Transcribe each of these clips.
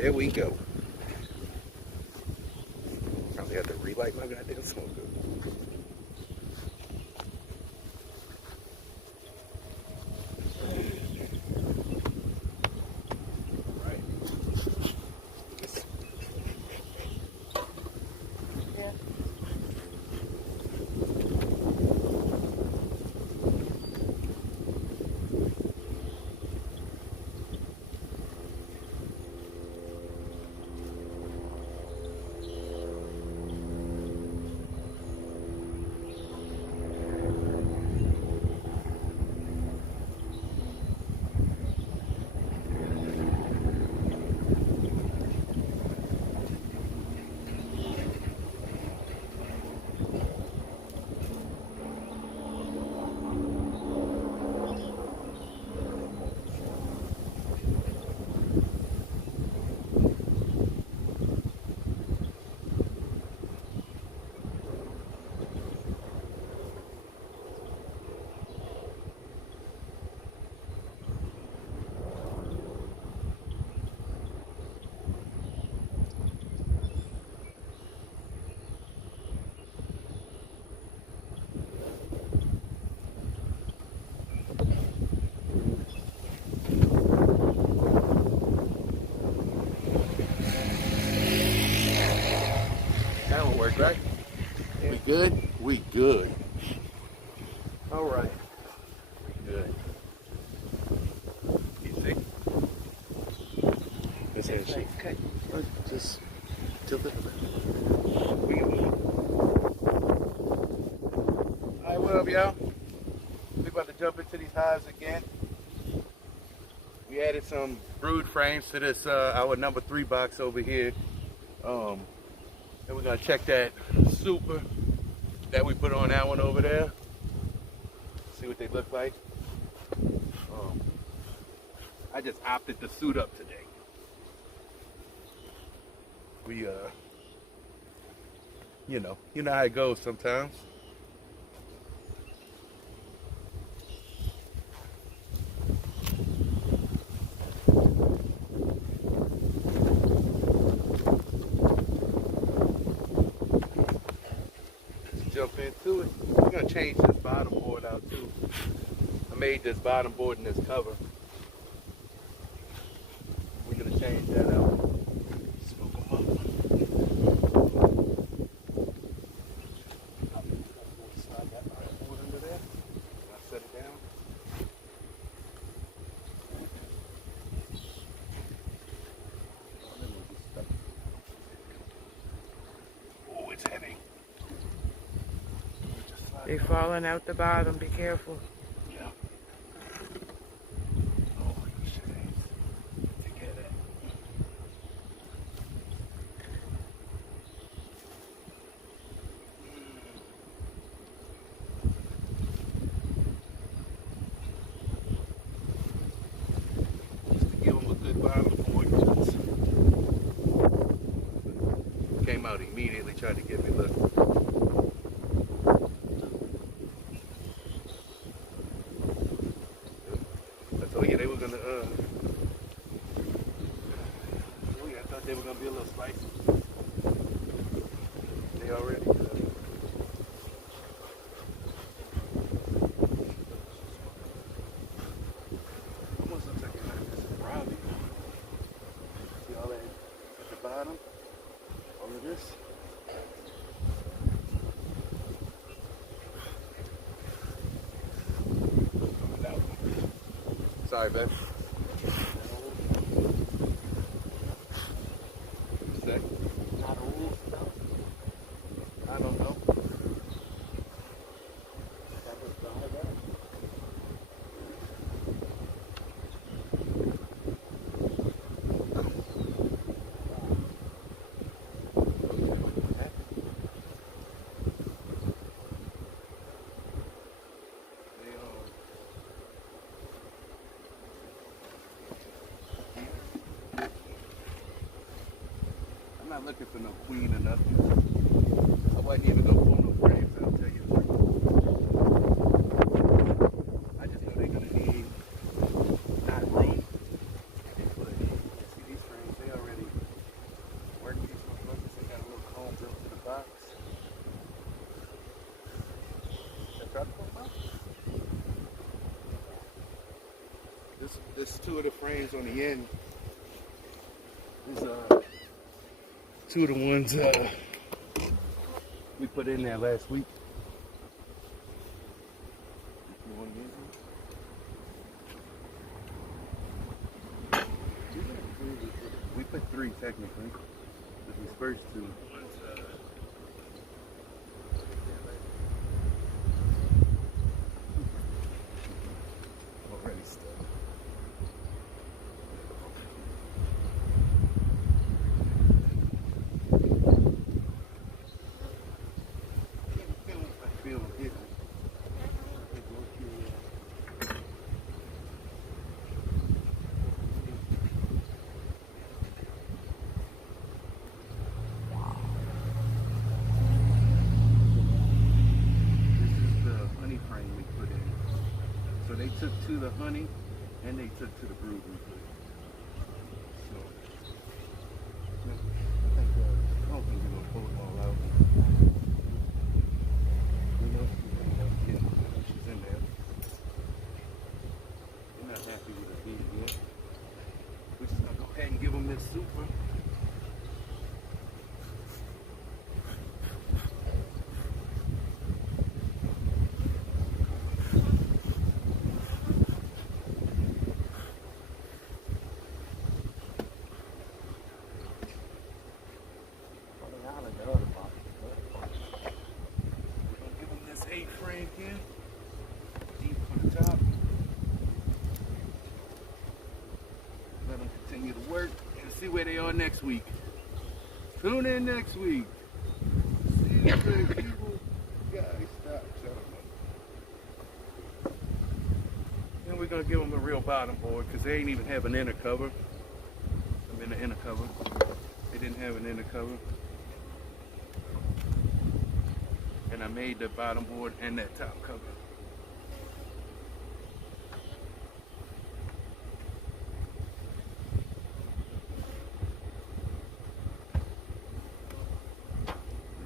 There we go. Probably have to relight my goddamn smoker. Right? Yeah. We good? We good. All right. We good. You see? This ain't she. Okay. Just tilt it a bit. We can move. All right, what up, y'all? We about to jump into these hives again. We added some brood frames to this our number 3 box over here. And we're gonna check that super that we put on that one over there. See what they look like. I just opted to suit up today. We you know how it goes sometimes. Jump into it. We're gonna change this bottom board out too. I made this bottom board and this cover. We're gonna change that out. Smoke them up. Slide that bottom board under there. I set it down. Oh, it's heavy. They're falling out the bottom. Be careful. Yeah. Oh, shit. Take care of that. Just to give them a good bottom board. Came out immediately, tried to get me looking. Oh yeah, they were gonna, oh yeah, I thought they were gonna be a little spicy. They already, almost looks like it's a brownie. See all that at the bottom? All of this? Sorry, babe. Say? Not old stuff? I don't know. That was dry, right? I'm not looking for no queen or nothing. I wasn't even gonna pull no frames, I'll tell you the truth. I just know they're gonna need not room, but see these frames, they already This two of the frames on the end is two of the ones we put in there last week. You want to use them? We put three technically, but these first two ones already stuck. So they took to the honey and they took to the brood we put. So I don't think we're gonna pull them all out. Yeah, she's in there. They're not happy with her being yet. We're just gonna go ahead and give them this super. Here, deep on the top. Let them continue to work and see where they are next week. Tune in next week. See you later, people. Guys, stop. Shut up. Then we're gonna give them a real bottom board because they ain't even have an inner cover. I mean, the inner cover. They didn't have an inner cover. And I made the bottom board and that top cover.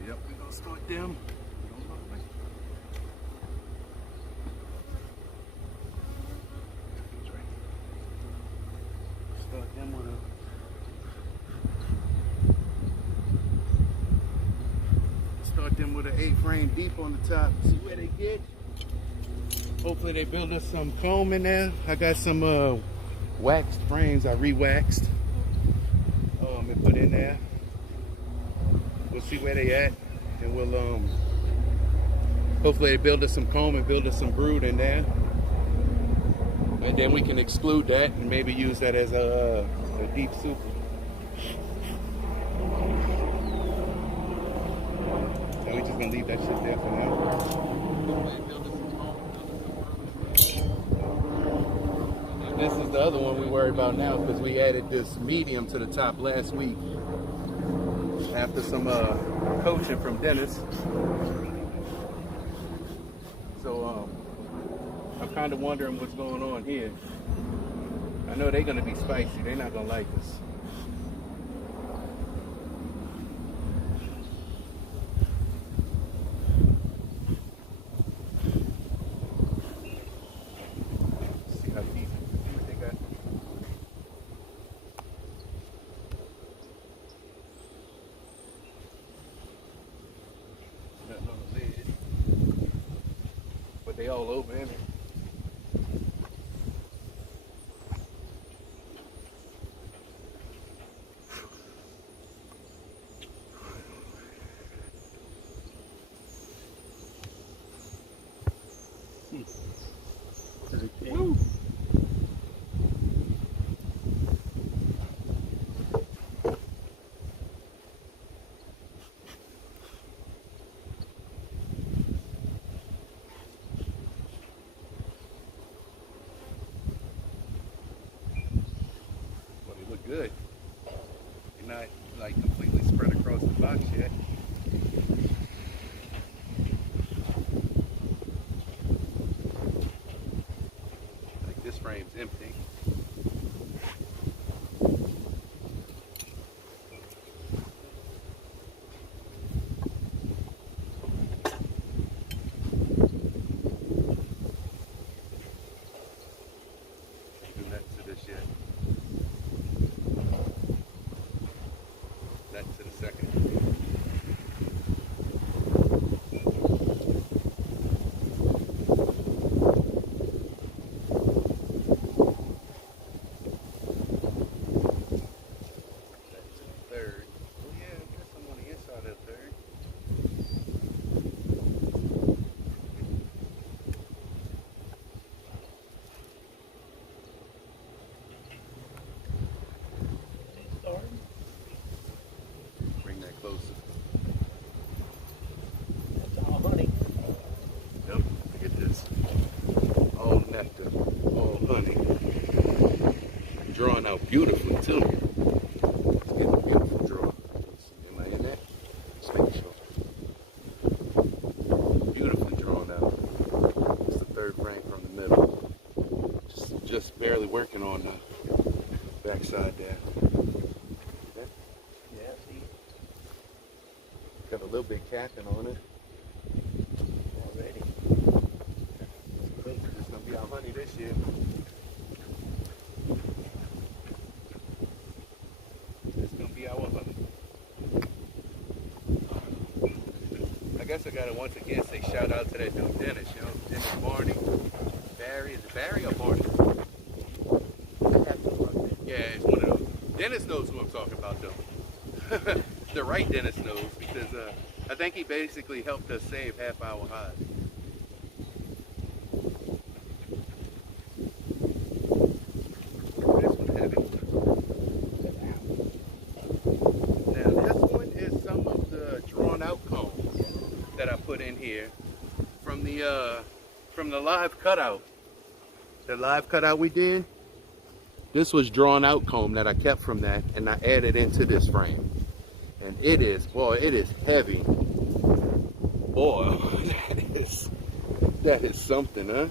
Yep, we're gonna start them. Start them with a with an 8-frame deep on the top. See where they get. Hopefully they build us some comb in there. I got some waxed frames I re-waxed and put in there. We'll see where they at, and we'll hopefully they build us some comb and build us some brood in there, and then we can exclude that and maybe use that as a deep super. We're just gonna leave that shit there for now. This is the other one we worry about now because we added this medium to the top last week after some coaching from Dennis. So I'm kind of wondering what's going on here. I know they're gonna be spicy. They're not gonna like us. They all over in it. Woo. Good. You're not like completely spread across the box yet. Like this frame's empty. Do that to after. Oh, honey. Drawn out beautifully, too. It's getting a beautiful draw. Am I in there? Just making sure. Beautifully drawn out. It's the third frame from the middle. Just barely working on the backside there. Yeah, see, Got a little bit capping on it. already. It's gonna be our honey this year. It's gonna be our honey. I guess I gotta once again say shout out to that dude Dennis, Dennis Barney. Barry, is it Barry or Barney? Yeah, it's one of those. Dennis knows who I'm talking about though. The right Dennis knows because I think he basically helped us save half our hive. This one heavy. Now this one is some of the drawn out comb that I put in here from the live cutout. The live cutout we did. This was drawn out comb that I kept from that and I added into this frame. And it is, boy, it is heavy. Boy, that is something, huh?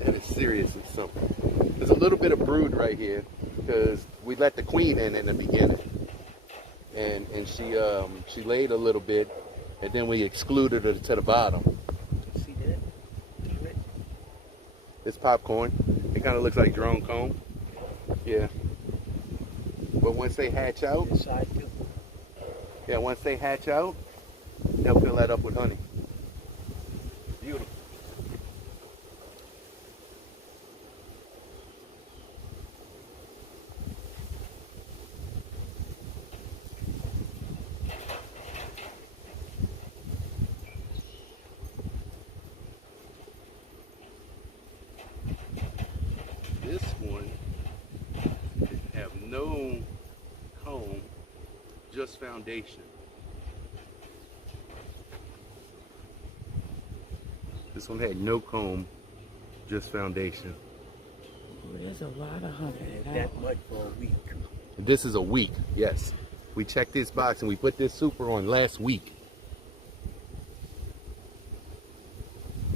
That is seriously something. There's a little bit of brood right here because we let the queen in the beginning. And she laid a little bit and then we excluded her to the bottom. See that? It's popcorn. It kind of looks like drone comb. Yeah. But once they hatch out, This side too. yeah, once they hatch out, they'll fill that up with honey. Beautiful. This one didn't have no comb, just foundation. This one had no comb, just foundation. Ooh, there's a lot of honey. And that much for a week. This is a week, yes. We checked this box and we put this super on last week.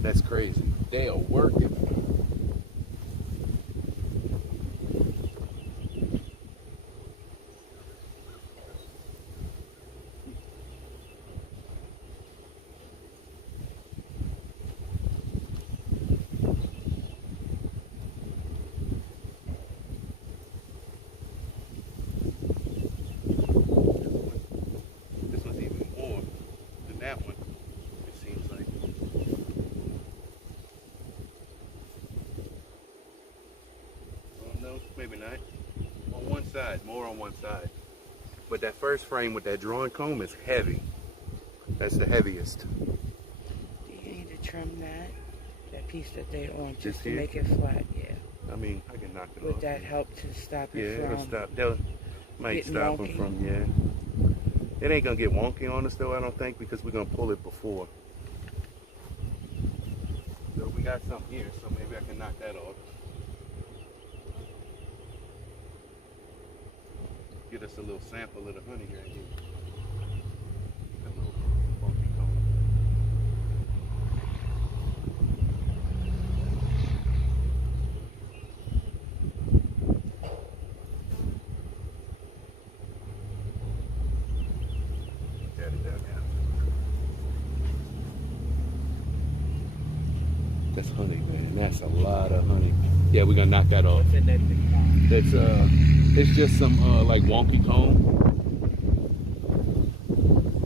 That's crazy. They are working. This one's even more than that one, it seems like. Oh no, maybe not. On one side, more on one side. But that first frame with that drawn comb is heavy. That's the heaviest. Do you need to trim that piece that they're on just to here? make it flat? Yeah. I mean, I can knock it Would off. that help to stop Yeah, it it'll from? stop. They'll might getting stop them wonky? from, yeah. It ain't gonna get wonky on us though, I don't think, because we're gonna pull it before. So we got some here, so maybe I can knock that off. Get us a little sample of the honey right here. A little funky comb. Got it down now. That's honey, man. That's a lot of honey. Yeah, we're gonna knock that off. What's in that big box? It's just some like wonky comb.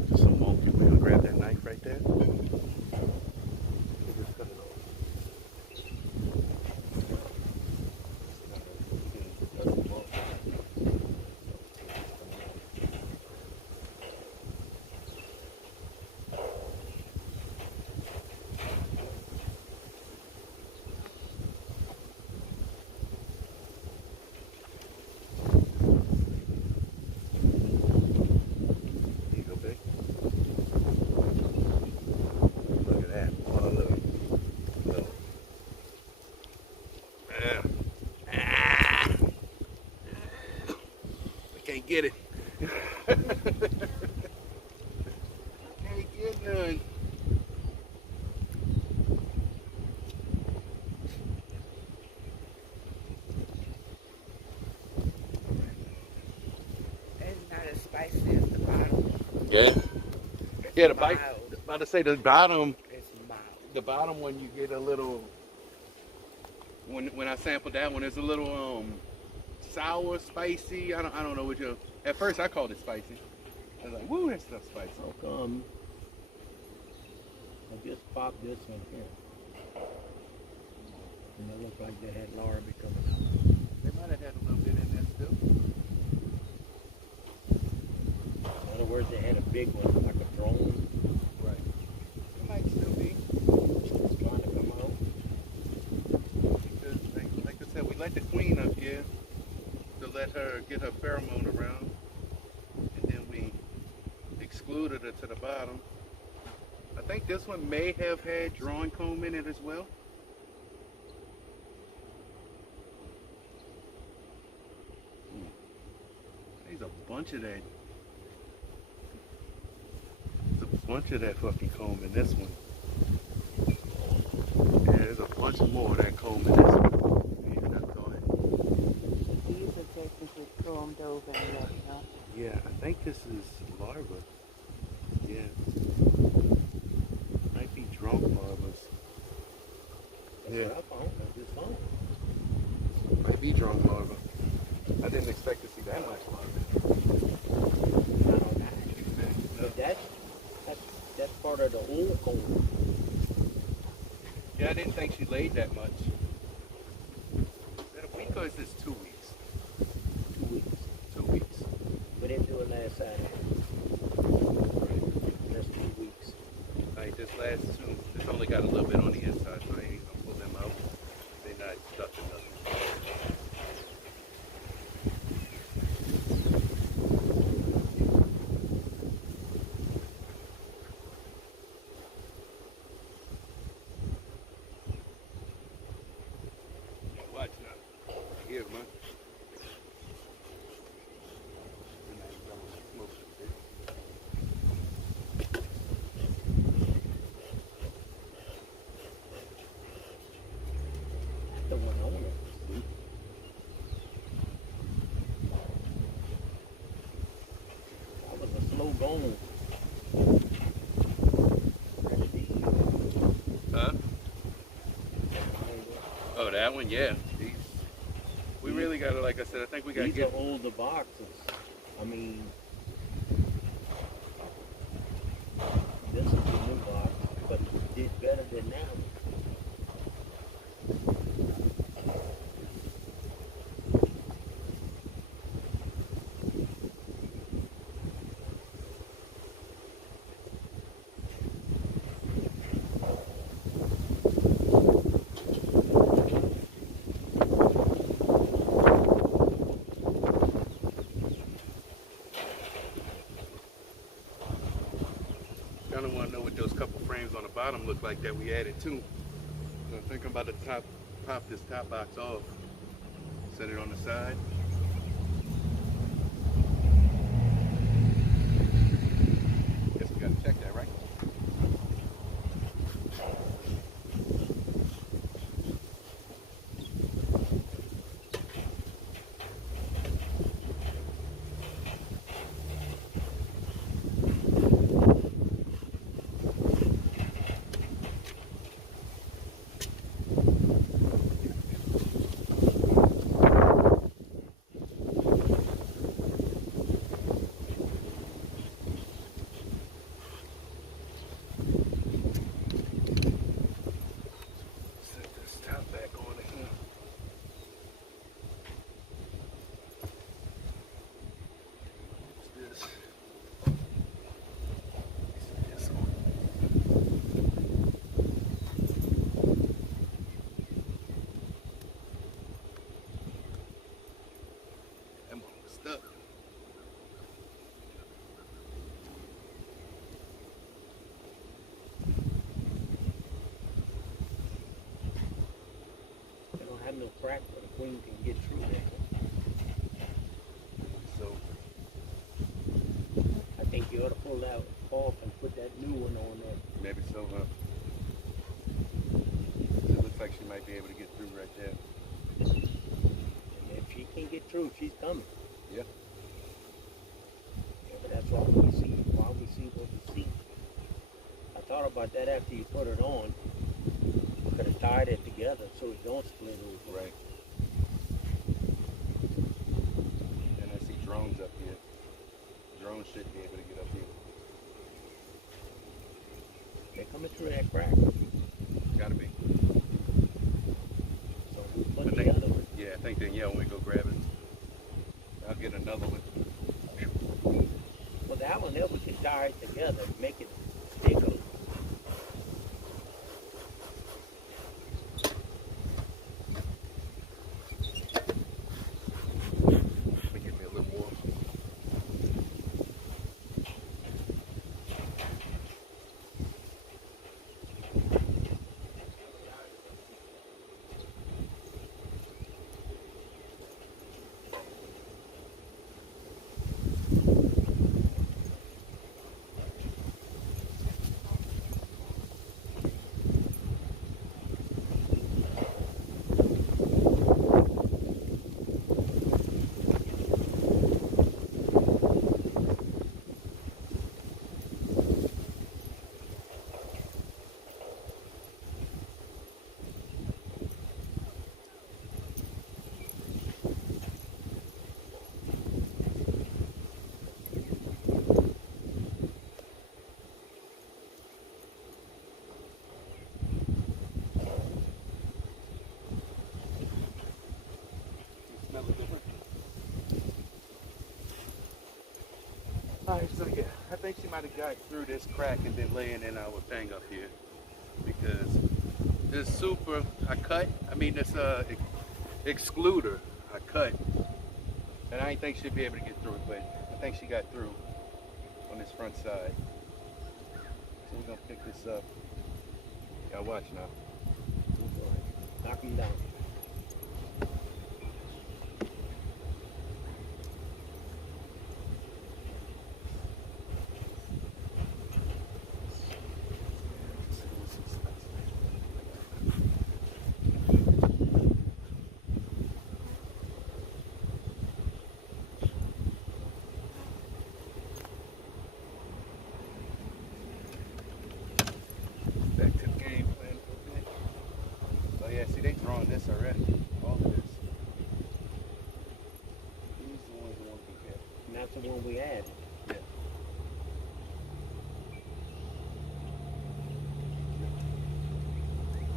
Just some wonky. We're gonna grab that knife right there. Just cut it off. get it. I can't get none. It's not as spicy as the bottom. Yeah. Yeah, the Mild. bite. About to say the bottom. It's mild. The bottom one you get a little. When I sampled that one, it's a little sour, spicy. I don't know what you. At first I called it spicy. I was like, woo, that stuff's spicy. How come I just popped this one here? And it looked like they had larvae coming out. They might have had a little bit in there still. In other words, they had a big one, like a drone. Right. It might still be. It's trying to come out. Because, like I said, we let the queen up here to let her get her pheromone around. And then we excluded her to the bottom. I think this one may have had drawing comb in it as well. There's a bunch of that. There's a bunch of that fucking comb in this one. Yeah, there's a bunch more of that comb in this one. Even I thought. These are technically combed over and left, huh? Yeah, I think this is larva. Yeah. Might be drunk larvas. That's Yeah. what I found. I just found. Might be drunk larva. I didn't expect to see that much larva. But that's part of the old comb. Yeah, I didn't think she laid that much. Is that a week or is this 2 weeks? 2 weeks. 2 weeks. We didn't do it last Saturday. That's 2 weeks. Like this last two, it's only got a little bit on the inside, so I ain't gonna pull them out. They're not stuck in nothing. Watch now. Here, man. The one on it. That was a slow going. Huh? Oh, that one, yeah. These, we really got to, like I said, I think we got to These get. are older boxes. I mean, this is the new box, but it did better than that one. Kind of want to know what those couple frames on the bottom look like that we added too. So I think I'm about to pop this top box off, set it on the side. Guess we got to check that, right? Set this top back on again. What's this? This one. That one was stuck. They don't have no crack where the queen can get through there. So pull that off and put that new one on there. Maybe so, huh? It looks like she might be able to get through right there. And if she can get through, she's coming. Yeah. Yeah, but that's why we see what we see. I thought about that after you put it on. Could have tied it together so it don't split over. Right. And I see drones up here. Drones should be able to get up here. They're coming through that crack. Gotta be. So we put I the think- other one. Yeah, I think then, yeah, when we go grab it, I'll get another one. Well, that one there we can tie it together and make it stick up. Let me get me a little more. Smell it different? Alright, so yeah, I think she might have got through this crack and then laying in our thing up here. Because this super, this excluder, I cut. And I didn't think she'd be able to get through it, but I think she got through on this front side. So we're gonna pick this up. Y'all watch now. Knock them down. Back to the game plan a little bit. Oh yeah, see they drawing this already. All of this. These are the ones that want to be kept. And that's the one we added. Yeah.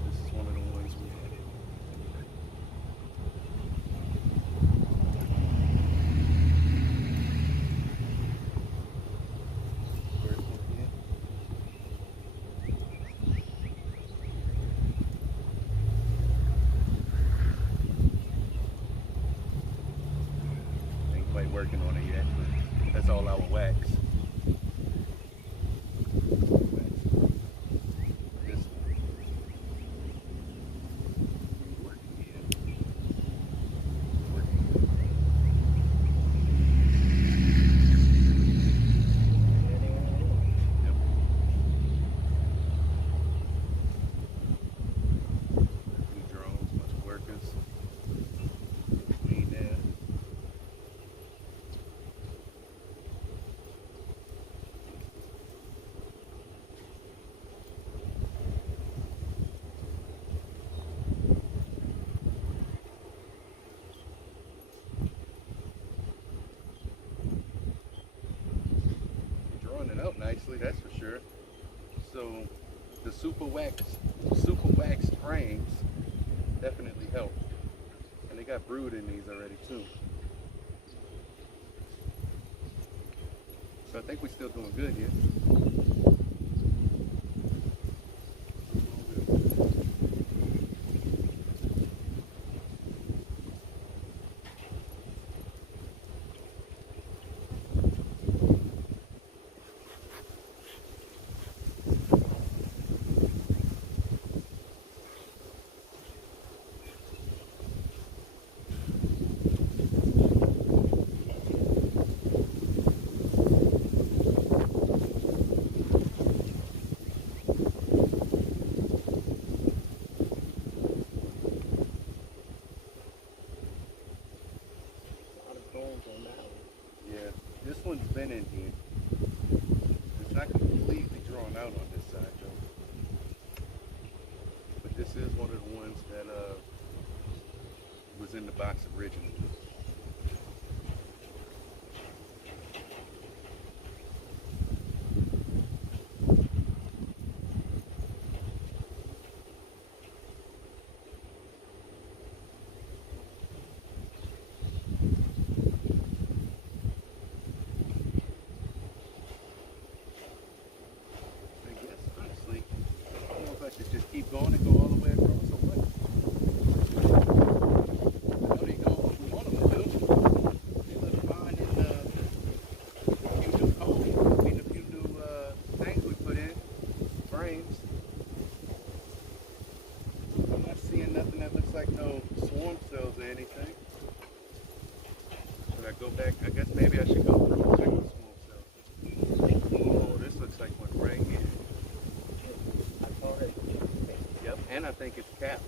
This is one of the ones we added. First one here. Ain't quite working on it yet, but that's all our wax. This one. Working here. Working here. Yep. Two drones, bunch of workers. Clean there. Drawing it out nicely, that's for sure. So the super wax frames definitely help. And they got brood in these already too. So I think we're still doing good here. out on this side though. But this is one of the ones that was in the box originally. Just keep going and go all the way across or what? I know they go what we want them to do. They look fine in a few new combs, a few new things we put in, frames. I'm not seeing nothing that looks like no swarm cells or anything. Should I go back? I guess maybe I should go through and check the swarm cells. Oh, this looks like one right here. Yep, and I think it's capped.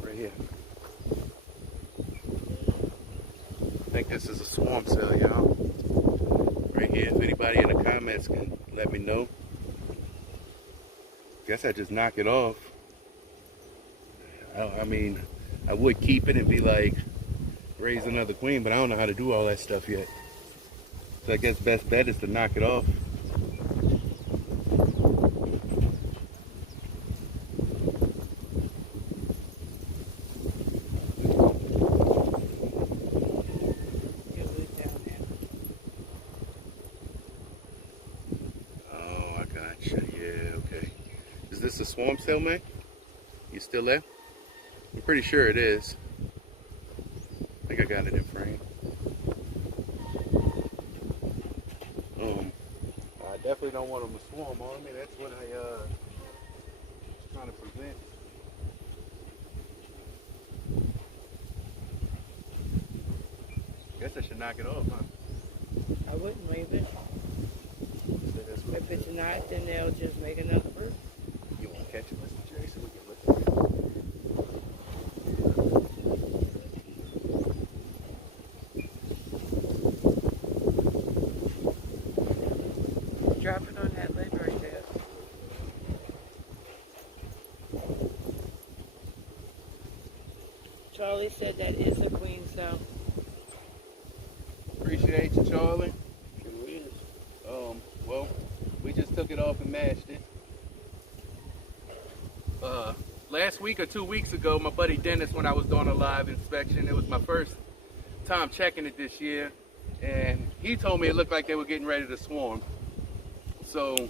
Right here. I think this is a swarm cell, y'all. Right here. If anybody in the comments can let me know. Guess I just knock it off. I mean, I would keep it and be like, raise another queen, but I don't know how to do all that stuff yet. So I guess best bet is to knock it off. Oh, I gotcha. Yeah, okay. Is this a swarm cell, man? You still there? I'm pretty sure it is. I think I got it in frame. I definitely don't want them to swarm on me. That's what I was trying to prevent. Guess I should knock it off, huh? I wouldn't leave it. If it's not, then they'll just make another bird. You want to catch it, Mr. Jason? We can look at it. Drop it on that lid right there. Charlie said that is a queen cell. Appreciate you, Charlie. Sure is. Well, we just took it off and mashed it. Last week or 2 weeks ago, my buddy Dennis, when I was doing a live inspection, it was my first time checking it this year, and he told me it looked like they were getting ready to swarm. So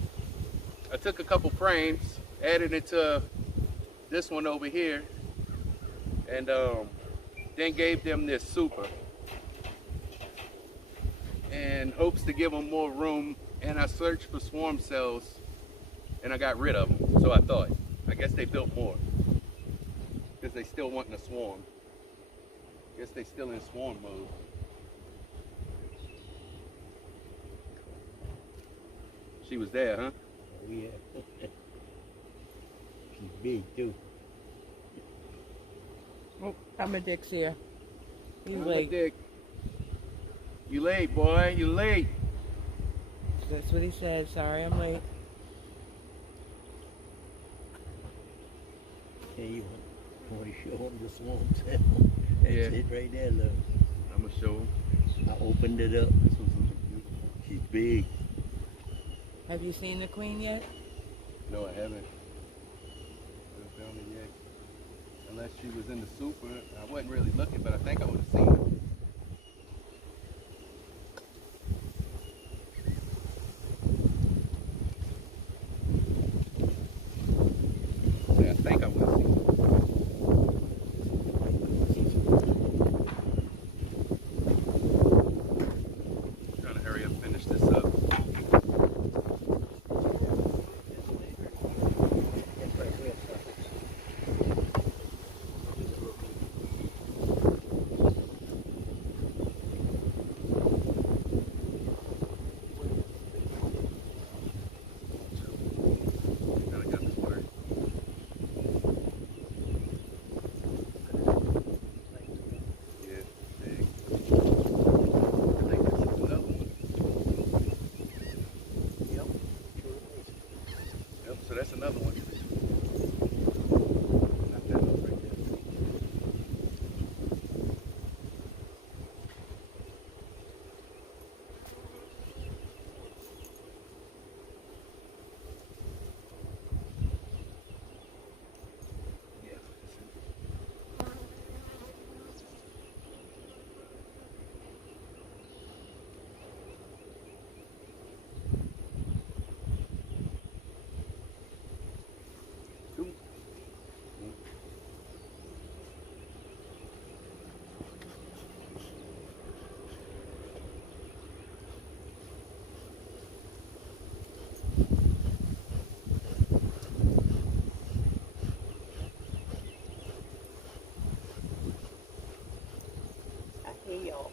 I took a couple frames, added it to this one over here, and then gave them this super in hopes to give them more room. And I searched for swarm cells and I got rid of them. So I thought, I guess they built more because they still wanting to swarm. Guess they still in swarm mode. She was there, huh? Oh yeah. She's big too. Oh, I'm a Dick's here. He's I'm late. a dick. You late, boy. You late. That's what he said. Sorry, I'm late. Hey, you want to show him the swarm cell? That's Yeah. it right there, look. I'm gonna show him. I opened it up. This one's looking beautiful. She's big. Have you seen the queen yet? No, I haven't. Haven't found it yet. Unless she was in the super. I wasn't really looking, but I think I would have seen her. Yeah, I think I would have seen her. Trying to hurry up and finish this up. so that's another one. Knock that off right there. Yeah, that's it. Two. I hear y'all.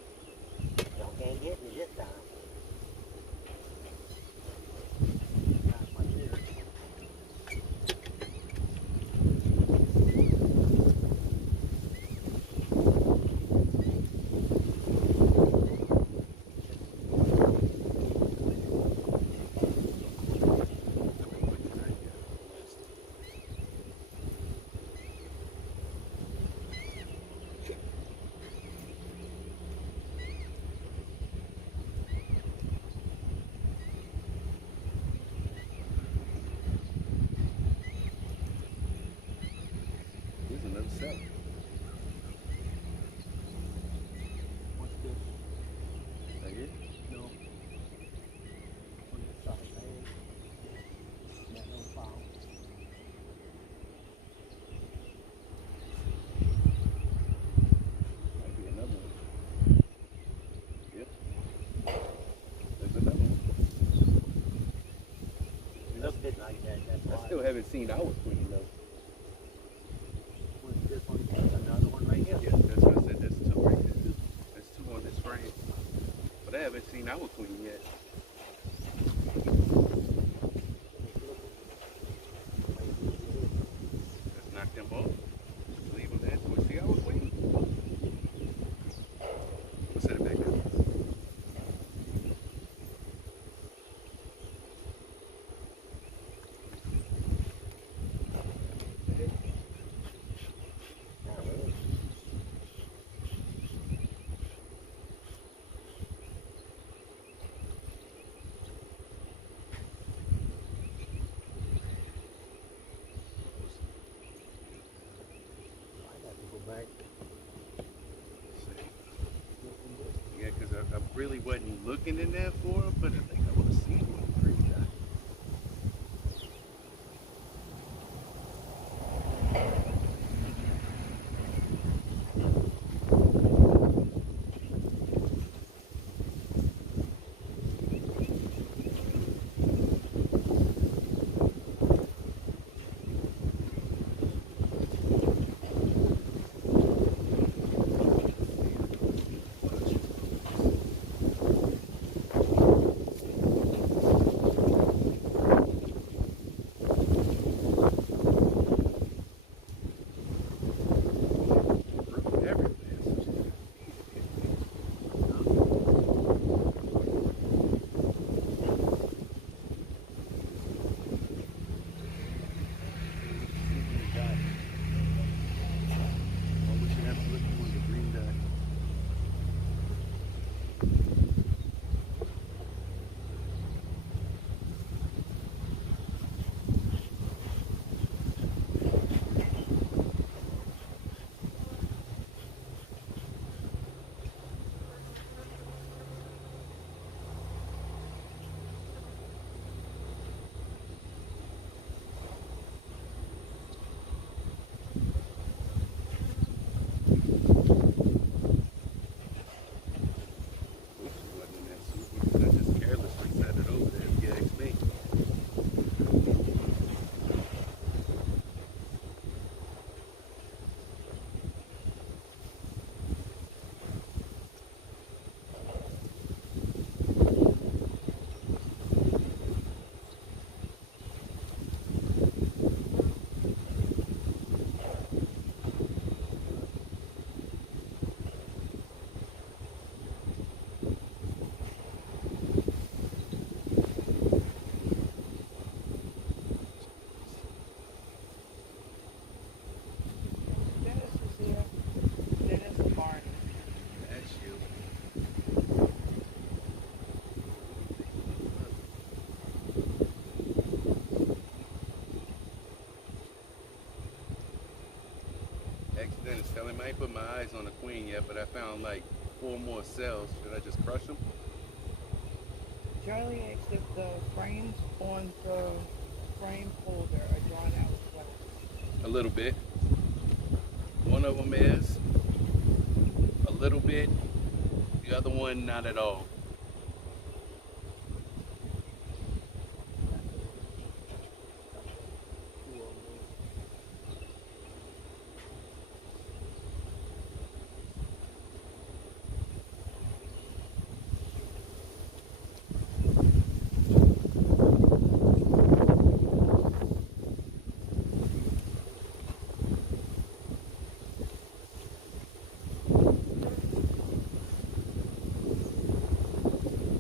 Y'all can't get me this time. Not my ear. Here's another cell. What's this? Right here. No. On the side. That no file. Might be another one. Yep. There's another one. It looked it like that. That's I why. still haven't seen our queen though. Was this one? Another one right here. Yeah, that's what I said. There's two right there. There's two on this frame. But I haven't seen our queen yet. Let's knock them off. Just leave them there. Do we see our queen? We'll set it back down. Back. Yeah, because I really wasn't looking in there for her, but I think I would have seen one green dot. standing still. I might put my eyes on the queen yet, but I found like 4 more cells. Should I just crush them? Charlie asked if the frames on the frame holder are drawn out as well. A little bit. One of them is a little bit. The other one, not at all.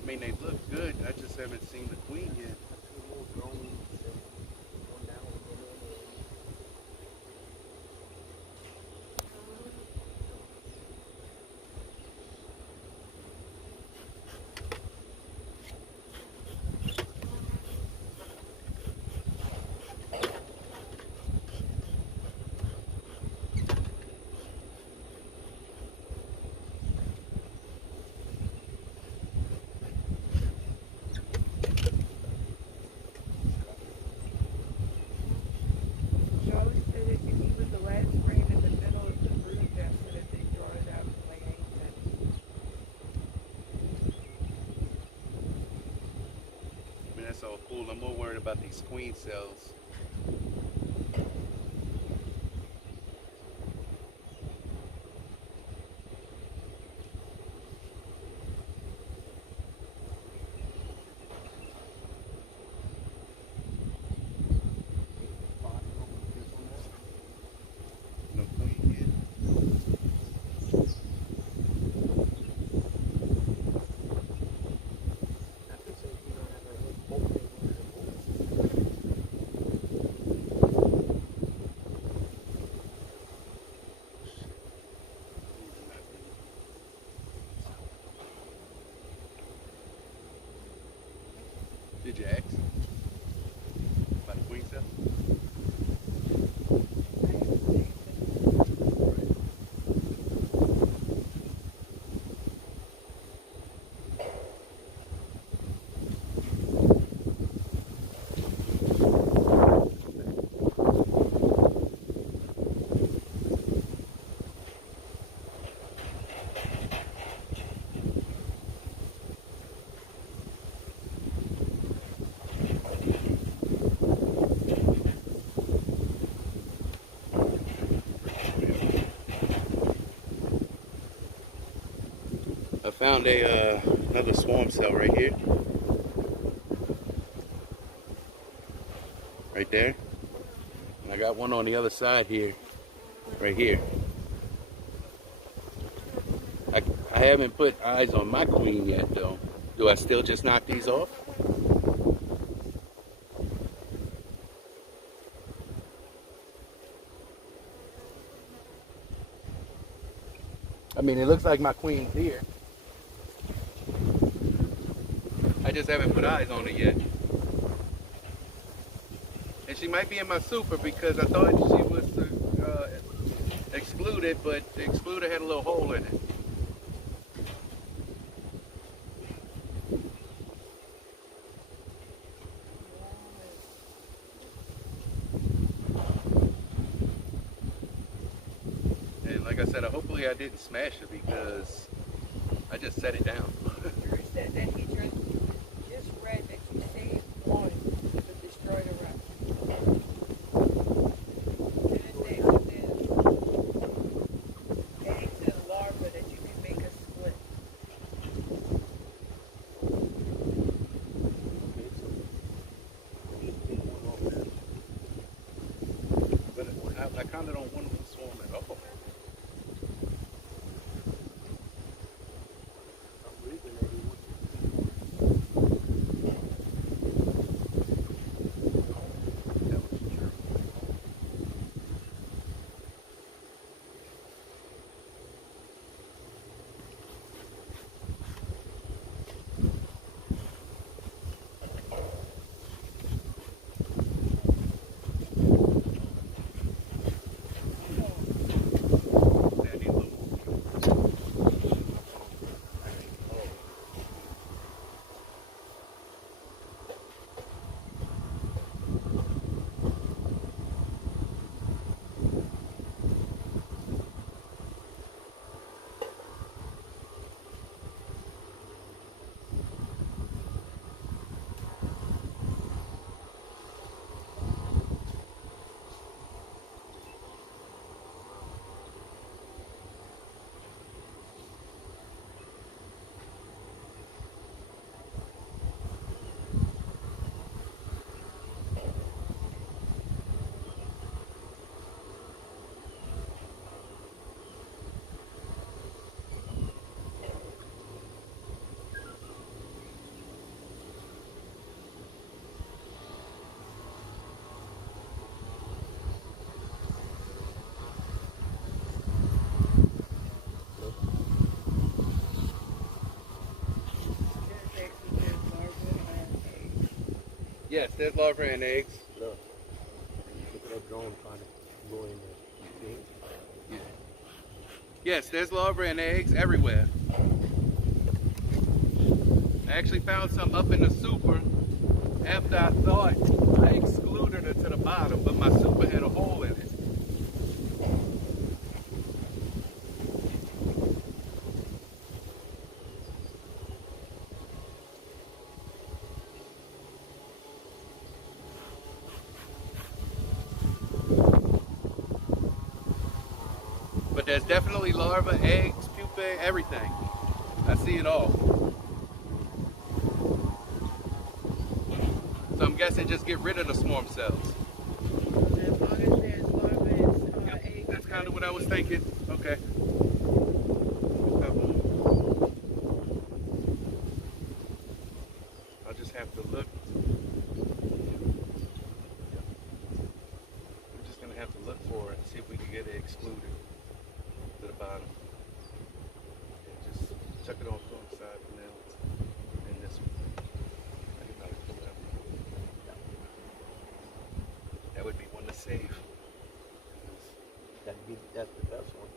I mean, they look good. I just haven't seen the queen yet. Charlie said if you leave with the last frame in the middle of the brood nest so that they draw it out and lay eggs in. I mean, that's all cool. I'm more worried about these queen cells. No queen yet. Did you ask about the queen cell? I found another swarm cell right here. Right there. And I got one on the other side here. Right here. I haven't put eyes on my queen yet though. Do I still just knock these off? I mean, it looks like my queen's here. I just haven't put eyes on it yet. And she might be in my super because I thought she was excluded, but the excluder had a little hole in it. And like I said, hopefully I didn't smash it because I just set it down. Drew said that he just read that you saved one but destroyed the rest. And it says that there's eggs and larvae that you can make a split. But I kind of don't want them to swarm at all. Yes, there's larvae and eggs. Look. Look at that drone trying to go in there. You see? Yeah. Yes, there's larvae and eggs everywhere. I actually found some up in the super after I thought I excluded her to the bottom, but my super had a hole in it. But there's definitely larvae, eggs, pupae, everything. I see it all. So I'm guessing just get rid of the swarm cells. As long as there's larvae and Yep, eggs. that's kind of what I was thinking. Okay. I'll just have to look. We're just gonna have to look for it and see if we can get it excluded to the bottom. And just chuck it off to the side for now. And this one. I can probably pull it out. That would be one to save. That's the best one.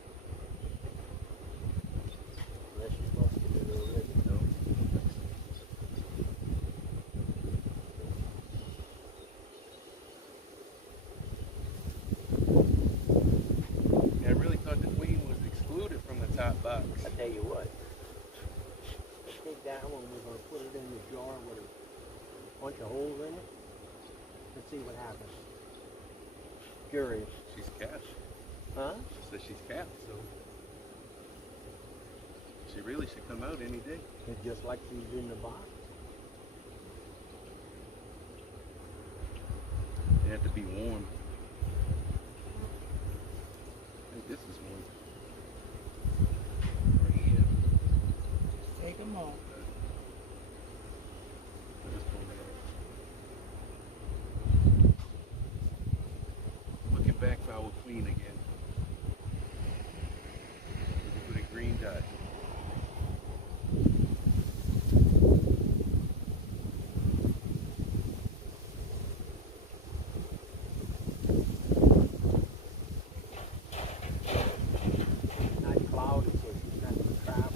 Unless you lost it already. No. Yeah, I really thought the queen was excluded from the top box. I tell you what. Let's take that one. We're going to put it in the jar with a bunch of holes in it. Let's see what happens. Curious. She's capped. Huh? She says she's capped, so she really should come out any day. It's just like she's in the box. They have to be warm. I think this is one. Right here. Take them off. I'll just pull that out. Looking back for our queen again. With a green dot. Not cloudy, so she's not going to travel.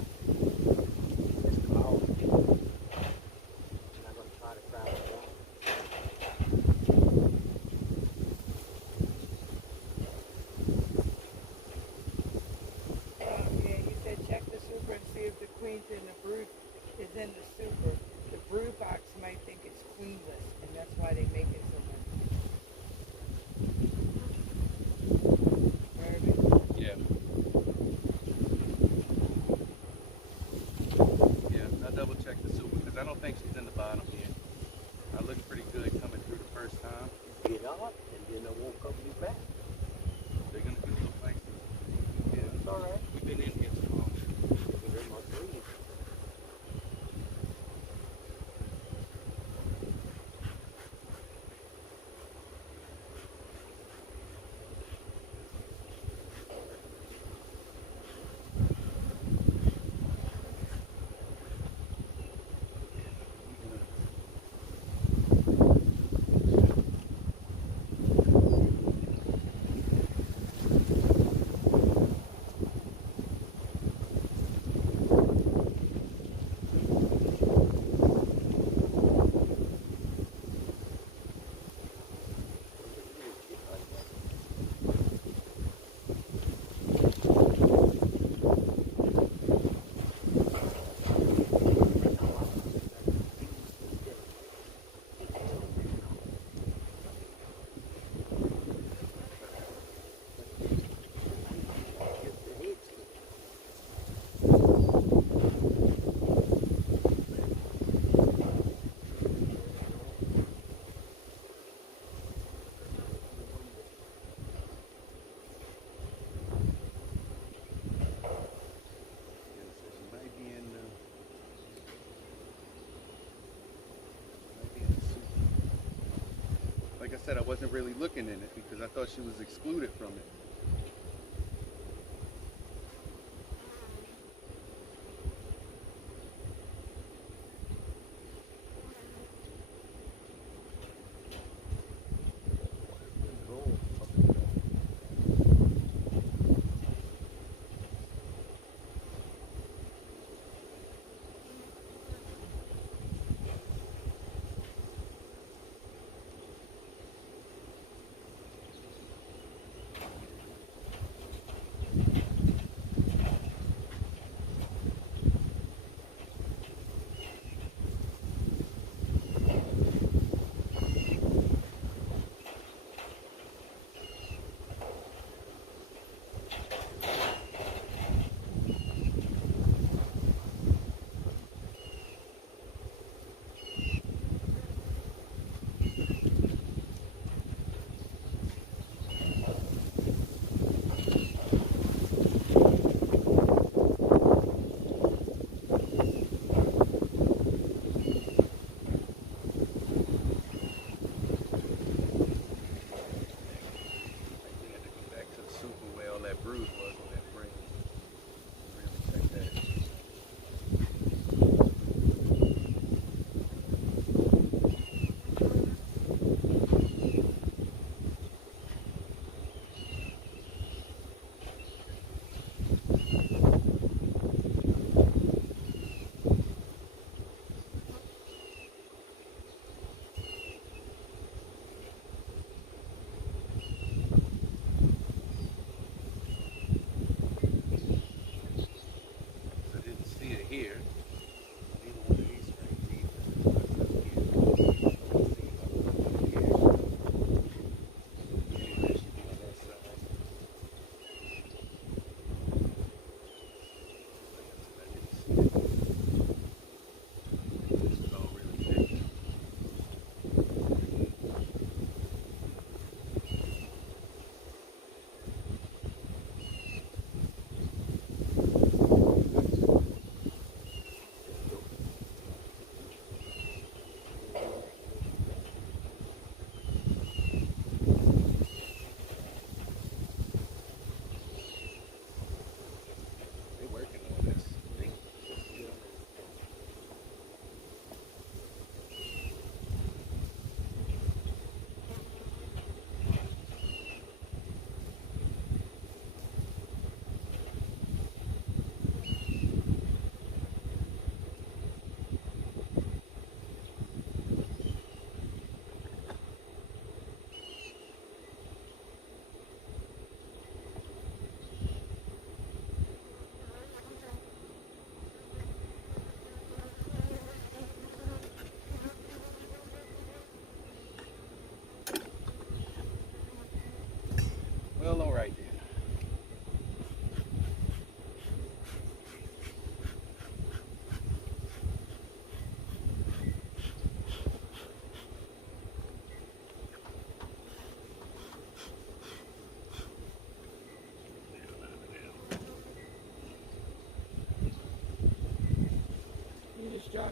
It's cloudy. She's not going to try to travel down. Yeah, you said check the super and see if the queen's in the brood is in the super. The brood box might think it's queenless, and that's why they make it so much. Urban. Yeah. Yeah, I'll double check the super because I don't think she's in the bottom here. I looked pretty good coming through the first time. Get up, and then I won't come you back. They're gonna do little fights. Yeah, It's all right. we've been in here too long. They're in my breed. Like I said, I wasn't really looking in it because I thought she was excluded from it.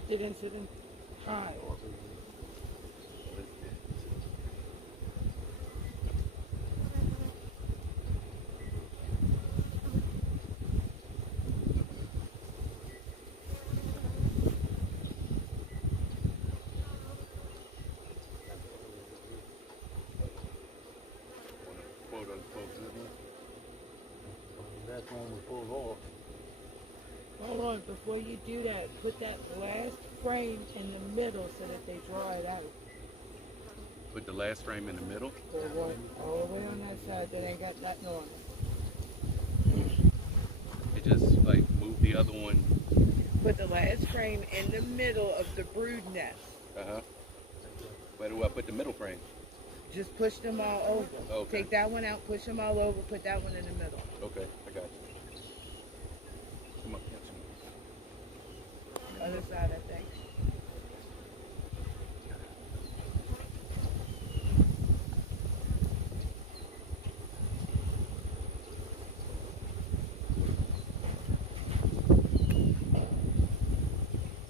shift it into the hive. Quote unquote good one. That's one we pulled off. Hold on, before you do that, put that last frame in the middle so that they draw it out. Put the last frame in the middle. The one all the way on that side that ain't got nothing on it. It just like move the other one. Put the last frame in the middle of the brood nest. Uh-huh. Where do I put the middle frame? Just push them all over. Okay. Take that one out, push them all over, put that one in the middle. Okay, I got you. Come on, catch me. Other side, I think.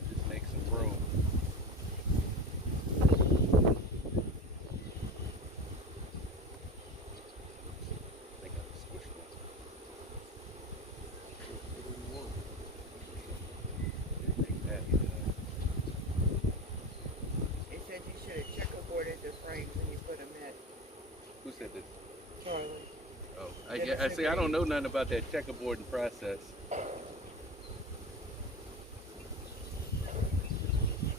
Just make some room. I think I squished one. Didn't make that either. They said you should have checkerboarded the frames when you put them in. Who said this? Charlie. Oh, Yeah, I see. I don't know nothing about that checkerboarding process.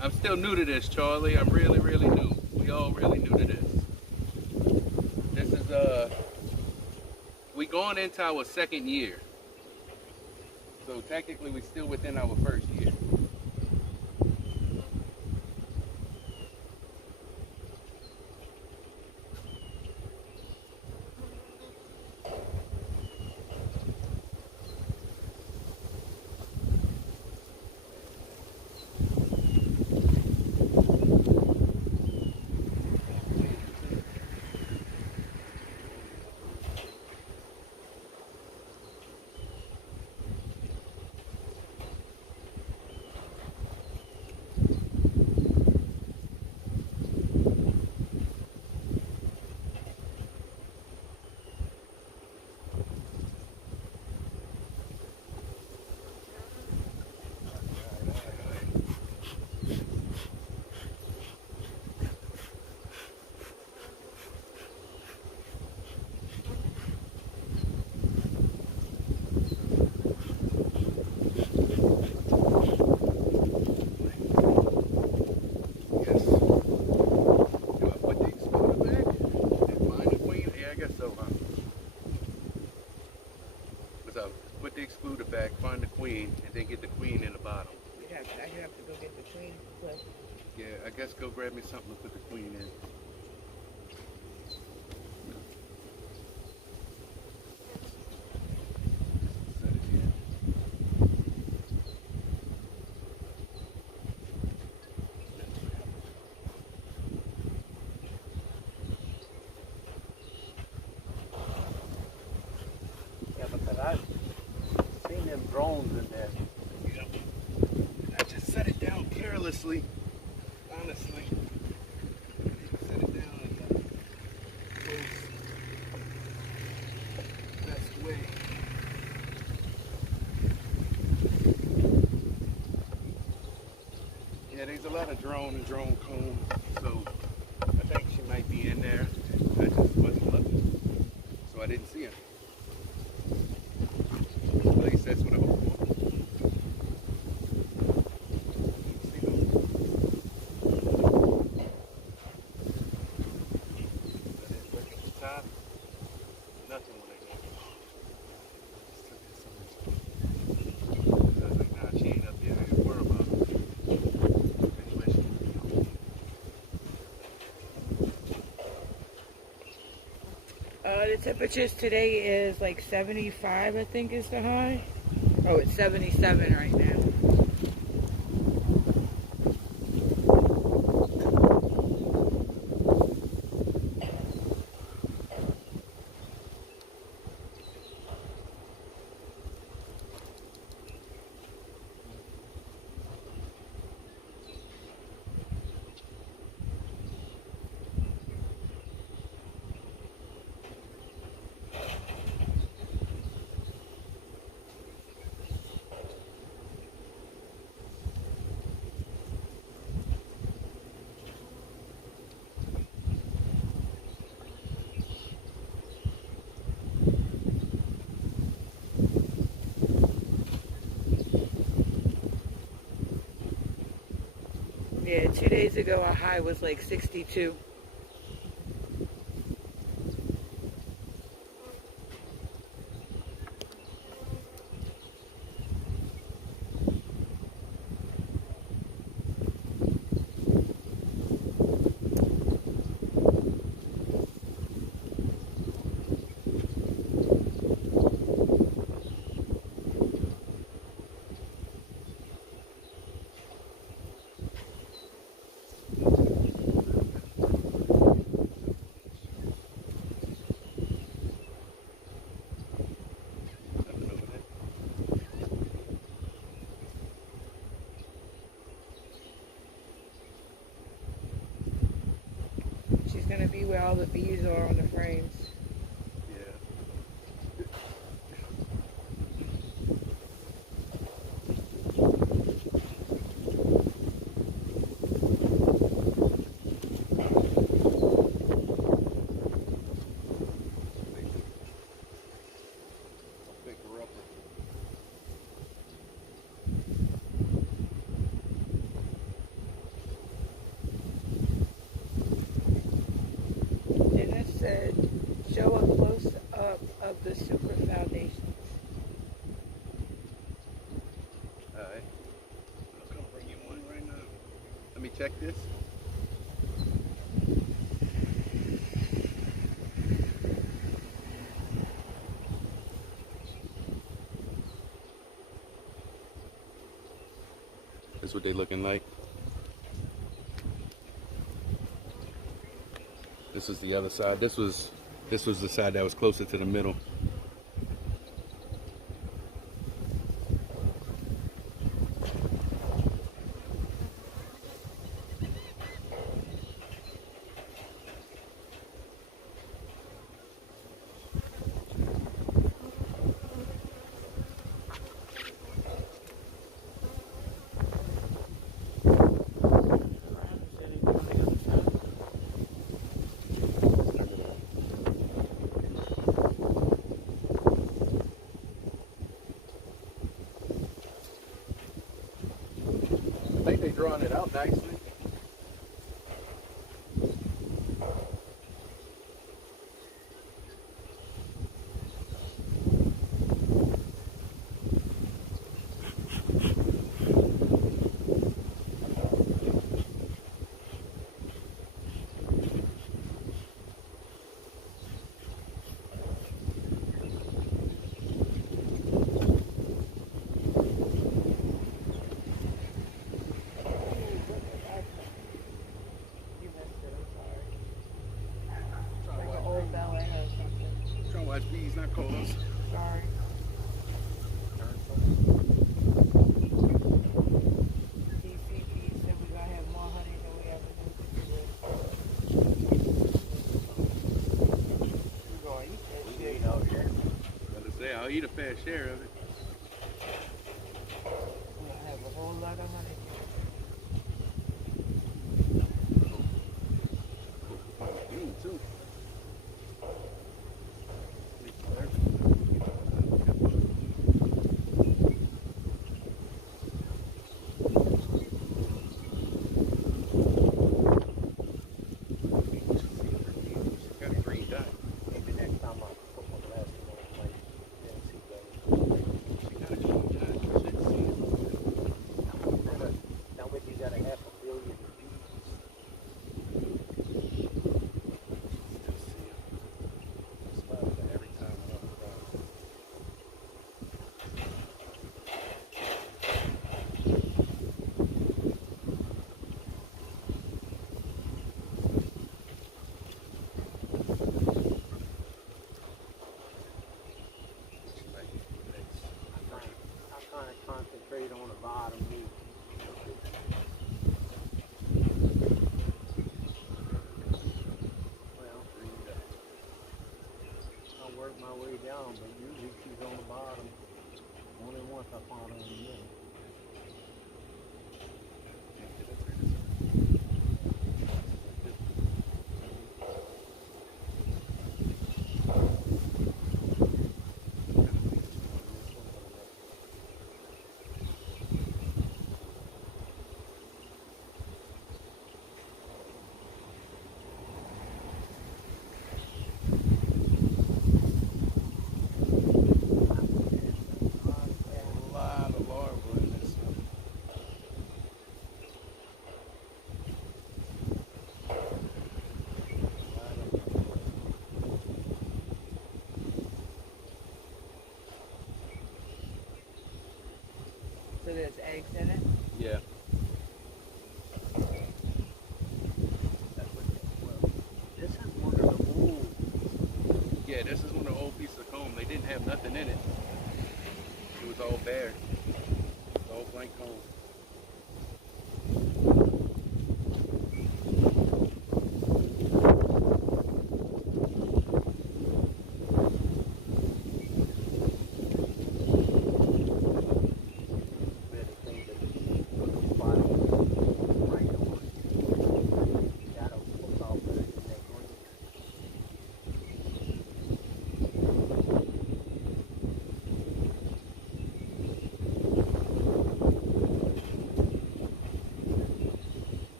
I'm still new to this, Charlie. I'm really, really new. We all really new to this. This is we going into our second year. So technically, we're still within our first year. Yes. Do I put the excluder back and find the queen? Yeah, I guess so, huh? So put the excluder back, find the queen, and then get the queen in the bottom. You'd have to go get the queen clip. Yeah, I guess go grab me something to put the queen in. Set it here. Yeah, because I've seen them drones in there. Yep. I just set it down carelessly, honestly. Set it down in the most best way. Yeah, there's a lot of drone and drone comb, so I think she might be in there. I just wasn't looking, so I didn't see her. At least that's what I hope for. See them? I didn't look at the top. Nothing when I go. Just took this on. I was like, nah, she ain't up there. I gotta worry about her. Anyway, she can be on. The temperatures today is like 75, I think is the high. Oh, it's 77 right now. Yeah, 2 days ago our high was like 62. Nothing over there. She's gonna be where all the bees are on the frames. Yeah. Pick her up. And it said, show a close up of the super foundations. Alright. I'll come bring you one right now. Let me check this. That's what they looking like. This is the other side. This was the side that was closer to the middle. I think they're drawing it out nicely. You missed it, I'm sorry. Like an old ballet or something. Trying to watch bees, not calls. Sorry. DCP said we gotta have more honey than we ever knew we could. We're gonna eat that shit out here. Gotta say, I'll eat a fair share of it. We're gonna have a whole lot of honey. Green too. Got a green dot. Maybe next time I put my glasses on, I might then see better. She got a green dot. You should see it. Now when you got a half a billion bees, Still see it. Smile at it every time I walk around. I kind of concentrate on the bottom here. Well, I work my way down, but usually she's on the bottom. Only once I found her in the middle. Yeah, this is one of the old pieces of comb. They didn't have nothing in it. It was all bare. All blank comb.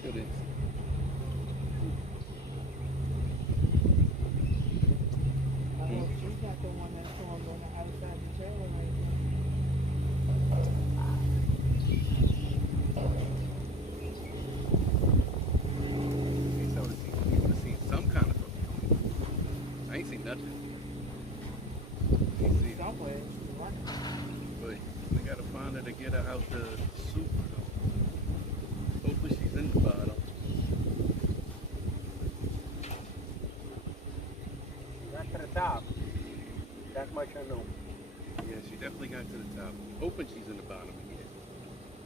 Still didn't. I hope she's not the one that's going on the outside the trailer right now. You would have seen some kind of something. I ain't seen nothing. Ain't seen it. Somewhere it's running. But we gotta find her to get her out the super though. Hopefully she's in the bottom. Got to the top. That much I know. Yeah, she definitely got to the top. Hoping she's in the bottom again.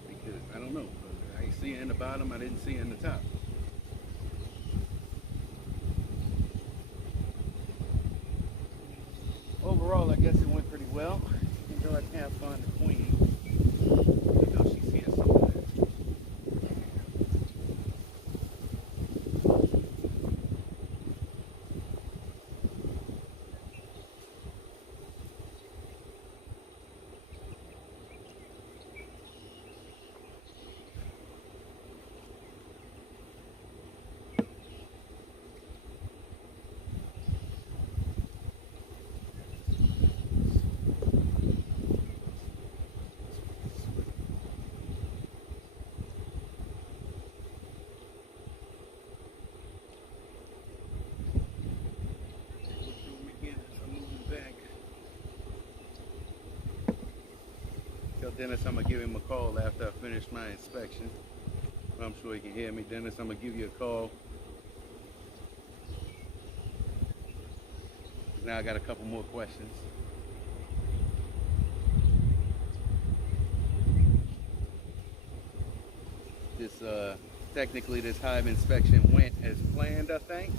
Because I don't know. I ain't see her in the bottom, I didn't see her in the top. Overall, I guess it went pretty well. Even though I can't find the queen. I know she's here somewhere. Tell Dennis I'm gonna give him a call after I finish my inspection. I'm sure he can hear me. Dennis, I'm gonna give you a call. Now I got a couple more questions. This technically this hive inspection went as planned, I think.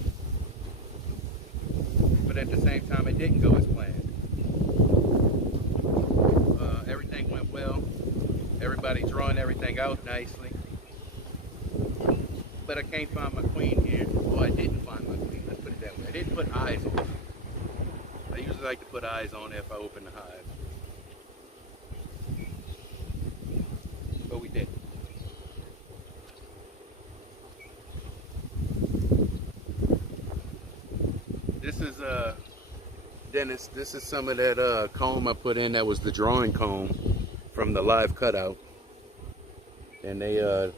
But at the same time it didn't go as planned. Everything went well. Everybody drawing everything out nicely. But I can't find my queen here. Well, I didn't find my queen. Let's put it that way. I didn't put eyes on it. I usually like to put eyes on it if I open the hive. But we didn't. This is Dennis, this is some of that comb I put in that was the drawing comb from the live cutout. And they So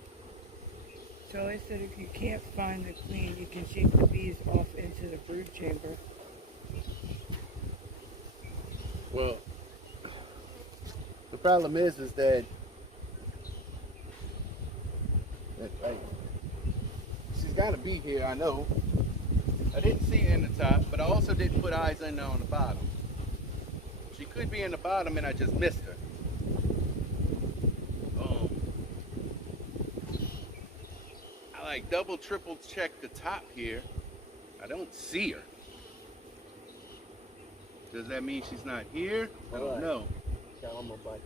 I said if you can't find the queen, you can shake the bees off into the brood chamber. well, the problem is that like she's got to be here, I know. I didn't see her in the top, but I also didn't put eyes in there on the bottom. She could be in the bottom and I just missed her. I like double, triple check the top here. I don't see her. Does that mean she's not here? I don't know. Tell them about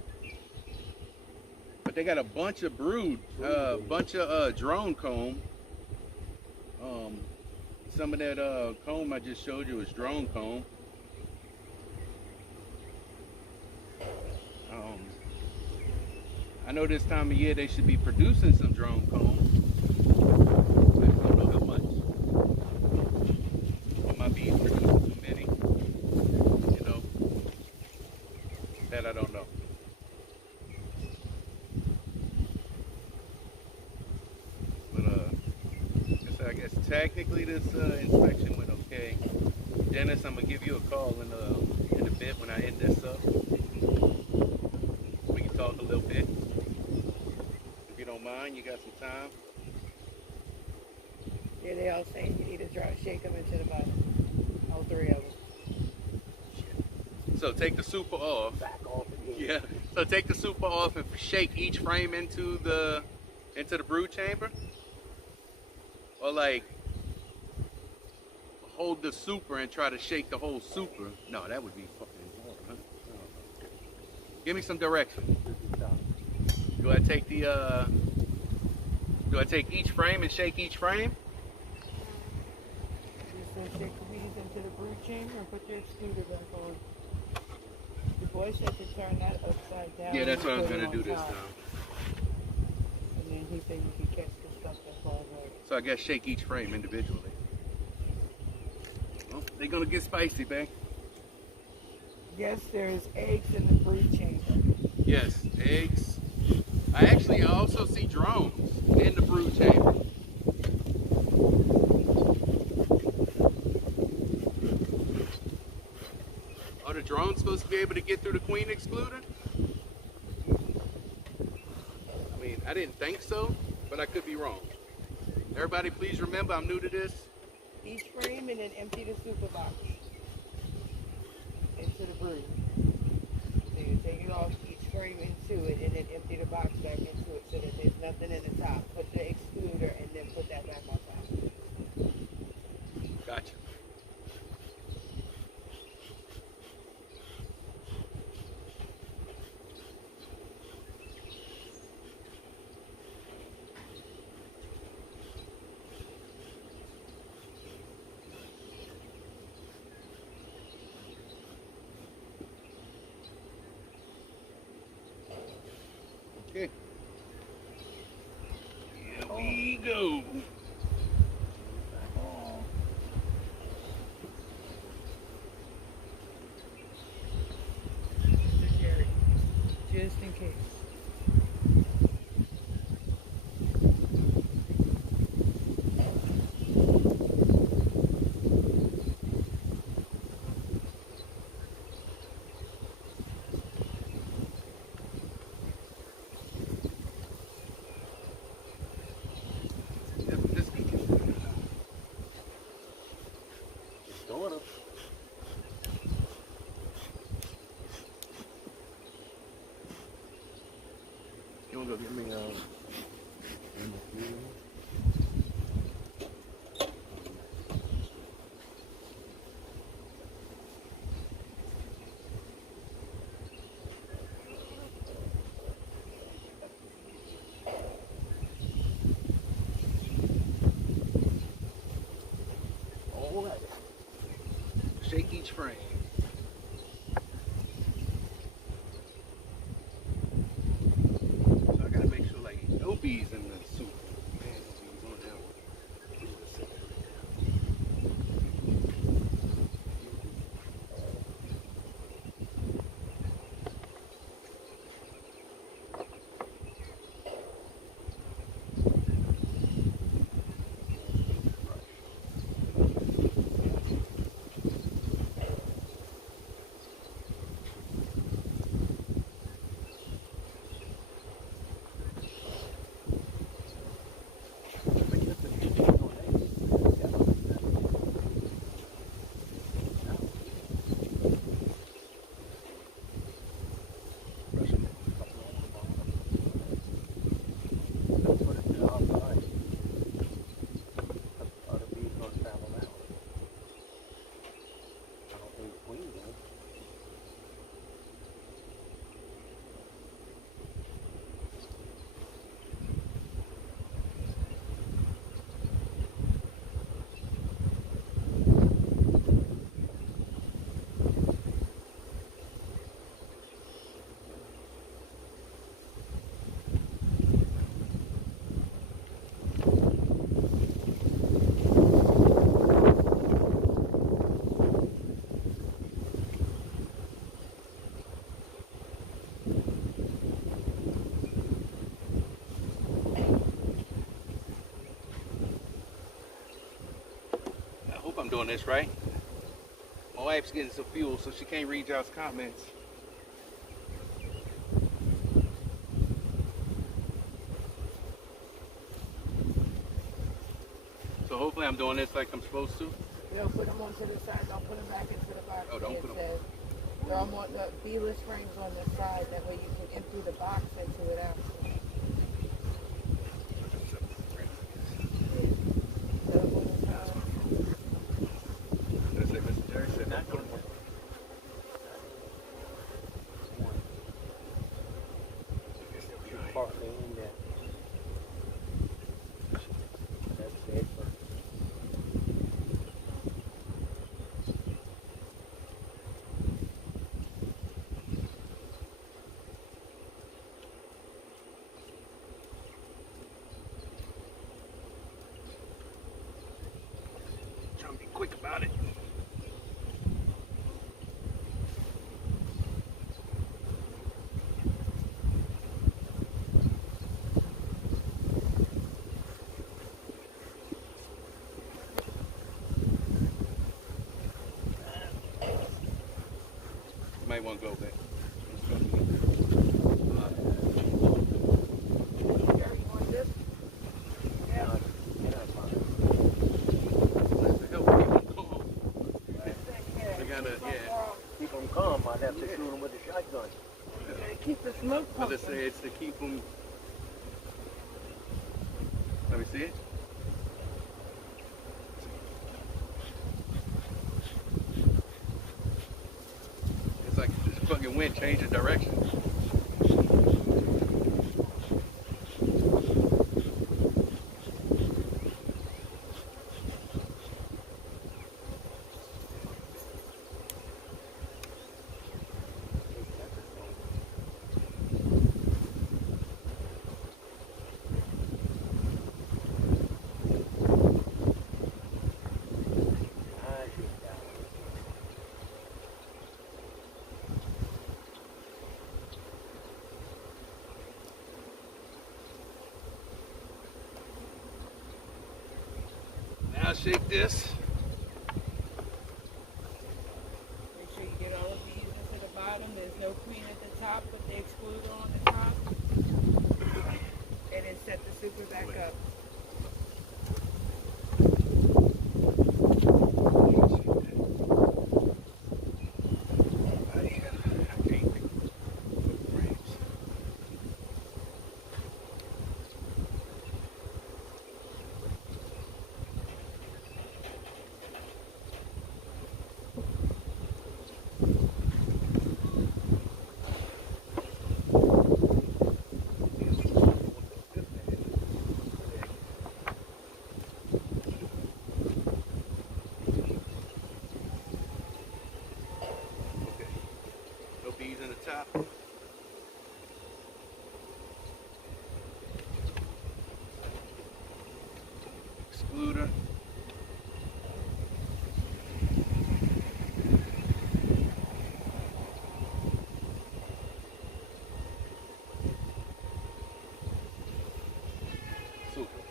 But they got a bunch of brood, bunch of drone comb. Some of that comb I just showed you is drone comb. I know this time of year they should be producing some drone comb. I just don't know how much. It might be producing too many. You know, that I don't know. technically this inspection went okay. Dennis, I'm gonna give you a call in a bit when I end this up. We can talk a little bit. If you don't mind, you got some time. Yeah, they all saying you need to shake them into the bottom. All three of them. So take the super off. Back off again. Yeah. So take the super off and shake each frame into the brood chamber. Or like hold the super and try to shake the whole super. No, that would be fucking hard, huh? Oh. Give me some direction. Do I take each frame and shake each frame? Just gonna shake these into the brood chamber and put your excluder back on. The boy said to turn that upside down. Yeah, that's what I was and put it gonna do on this top. time. And then he said you can catch the stuff that falls out. So I guess shake each frame individually. Well, they're gonna get spicy, babe. Yes, there's eggs in the brood chamber. Yes, eggs. I also see drones in the brood chamber. Are the drones supposed to be able to get through the queen excluder? I mean, I didn't think so, but I could be wrong. Everybody, please remember, I'm new to this. Each frame and then empty the super box into the brood. So you take it off each frame into it and then empty the box back into it so that there's nothing in the top. Put the excluder and then put that back on top. Gotcha. Okay. Here we go. Mr. Jerry, just in case. You want to go get me All right. shake each frame. So I gotta make sure like no bees in the soup. Man, bees on that one. doing this, right? My wife's getting some fuel, so she can't read y'all's comments. So hopefully I'm doing this like I'm supposed to. You don't put them onto the side, don't put them back into the box. Oh, don't put them. Throw them on the beadless frames on the side, that way you can empty the box into it out. Did I say Mr. Jerry said not put them on? Partly in that. That's it. Trying to be quick about it. You might want to go back. Jerry, you want this? Yeah. They gotta, Keep them calm. I'd have to shoot them with a shotgun. Keep the smoke I pumping. just say it's to keep them. Let me see it. It's like this fucking wind changing direction. Now shake this. Make sure you get all of these into the bottom. There's no queen at the top, put the excluder on the top. And then set the super back up. In the top. Excluder. Super.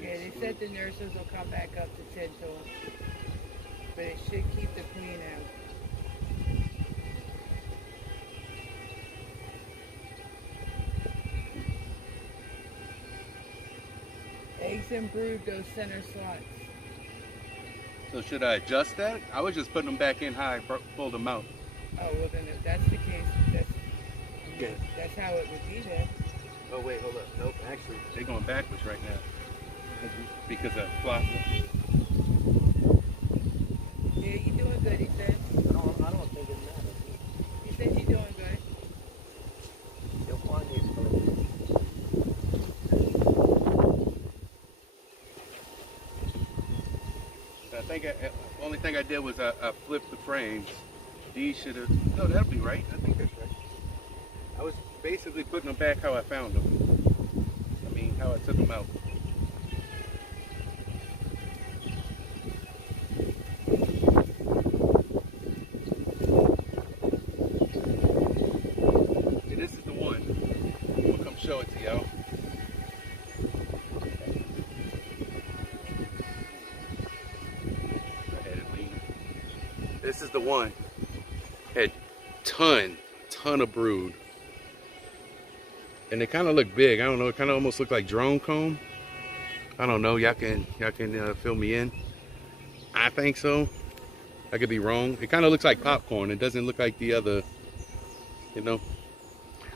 Yeah, they said the nurses will come back up to 10 to them. But it should keep the queen out. and brood those center slots. So should I adjust that? I was just putting them back in high, pulled them out. Oh, well then if that's the case, that's how it would be then. Oh wait, hold up. Nope, actually, they're going backwards right now. Because of flop. Yeah, you're doing good, he said. I don't think it matters. He said you're doing good. You'll find these I think the only thing I did was I flipped the frames. These should have, no, that'll be right. I think that's right. I was basically putting them back how I found them. I mean, how I took them out. Okay, this is the one. I'm gonna come show it to y'all. This is the one. Had ton of brood. And they kind of look big. I don't know, it kind of almost look like drone comb. I don't know, y'all can fill me in. I think so. I could be wrong. It kind of looks like popcorn. It doesn't look like the other, you know.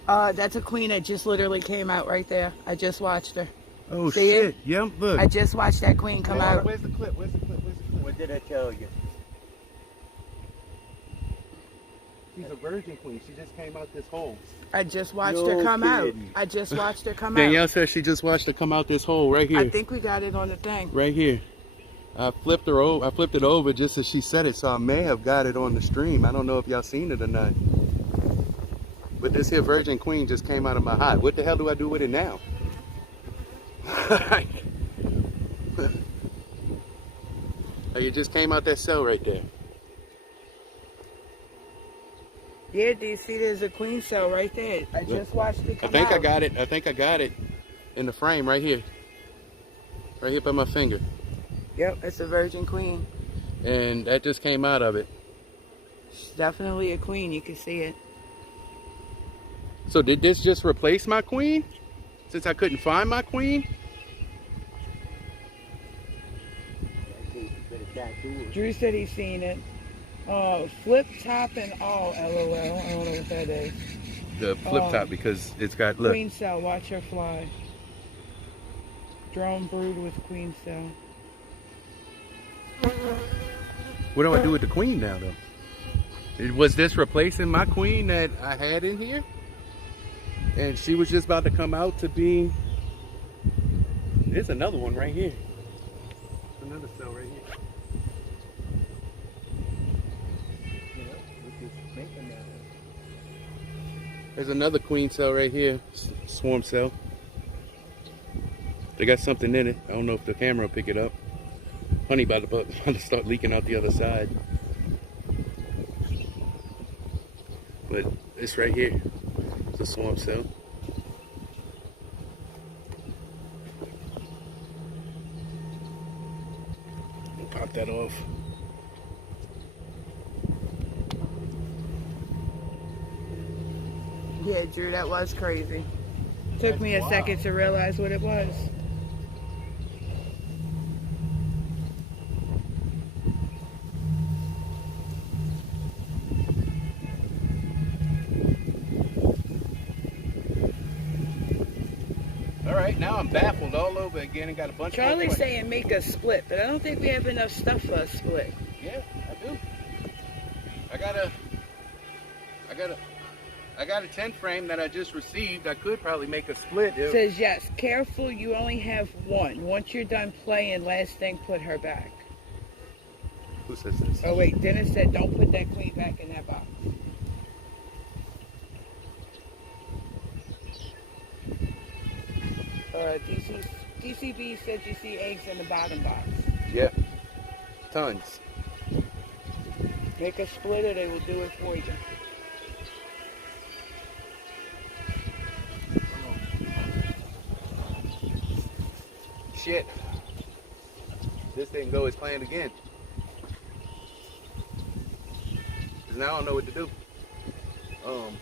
That's a queen that just literally came out right there. I just watched her. Oh, See shit. it? Yep, look. I just watched that queen come out. Where's the clip? Where's the clip? Where's the clip? What did I tell you? She's a virgin queen. She just came out this hole. I just watched her come out. I just watched her come out. Danielle says she just watched her come out this hole right here. I think we got it on the thing. Right here. I flipped her over. I flipped it over just as she said it, so I may have got it on the stream. I don't know if y'all seen it or not. But this here virgin queen just came out of my hive. What the hell do I do with it now? You just came out that cell right there. Yeah, do you see there's a queen cell right there? I just watched it come out. I think I got it. I think I got it in the frame right here. Right here by my finger. Yep, it's a virgin queen. And that just came out of it. She's definitely a queen. You can see it. So did this just replace my queen? Since I couldn't find my queen? Drew said he's seen it. Flip top and all, LOL. I don't know what that is. The flip top, because it's got, look. Queen cell, watch her fly. Drone brood with queen cell. What do I do with the queen now, though? Was this replacing my queen that I had in here? And she was just about to come out to be... There's another one right here. Another cell right here. There's another queen cell right here, swarm cell. They got something in it. I don't know if the camera will pick it up. Honey about to start leaking out the other side. But it's right here. It's a swarm cell. Pop that off. Yeah, Drew, that was crazy. Took me a second to realize what it was. All right, now I'm baffled all over again and got a bunch of... Charlie's saying make a split, but I don't think we have enough stuff for a split. Yeah, I do. I got a 10 frame that I just received. I could probably make a split. Says yes. Careful, you only have one. Once you're done playing, last thing, put her back. Who says this? Oh wait, Dennis said don't put that queen back in that box. DCB said you see eggs in the bottom box. Yeah, tons. Make a split or they will do it for you. Shit. This didn't go as planned again. Cause now I don't know what to do. I'm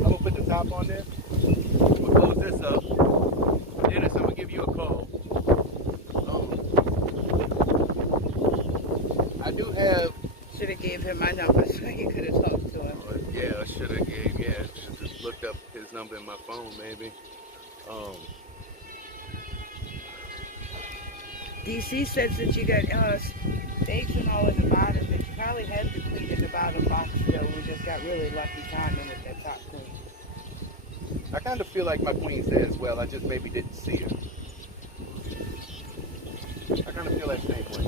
gonna put the top on there. I'm gonna close this up. Dennis, I'm gonna give you a call. I do have. Should have gave him my number so he could have talked to him. Yeah, I should have gave. Yeah, just looked up his number in my phone, maybe. DC said since you got steaks and all in the bottom, that you probably had the queen in the bottom box though. We just got really lucky timing with that top queen. I kind of feel like my queen's there as well. I just maybe didn't see her. I kind of feel that same way.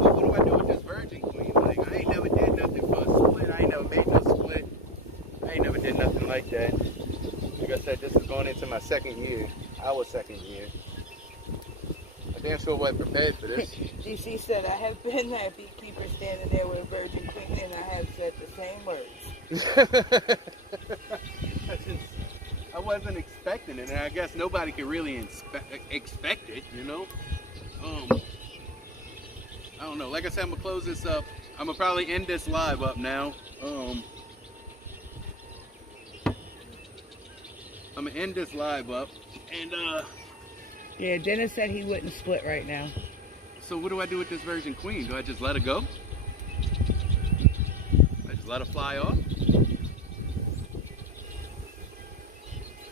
But what do I do with this virgin queen? Like, I ain't never did nothing for a split. I ain't never made no split. I ain't never did nothing like that. Like I said, this is going into my second year. Our second year. I damn sure wasn't prepared for this. DC said, I have been that beekeeper standing there with a virgin queen and I have said the same words. I wasn't expecting it, and I guess nobody could really expect it, you know. I don't know. Like I said, I'm gonna close this up. I'm gonna probably end this live up now. I'm gonna end this live up, and yeah, Dennis said he wouldn't split right now. So what do I do with this virgin queen? Do I just let her go? I just let her fly off?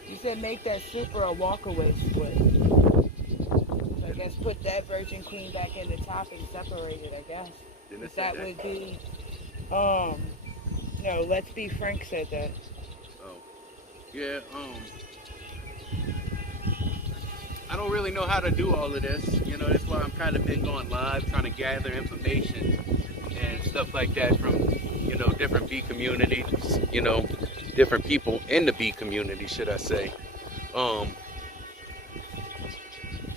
You said make that super a walkaway split. So I guess put that virgin queen back in the top and separate it, I guess. Didn't That would be, no, Let's Be Frank said that. Oh, yeah, I don't really know how to do all of this. You know, that's why I'm kind of been going live, trying to gather information and stuff like that from, you know, different bee communities, you know, different people in the bee community, should I say.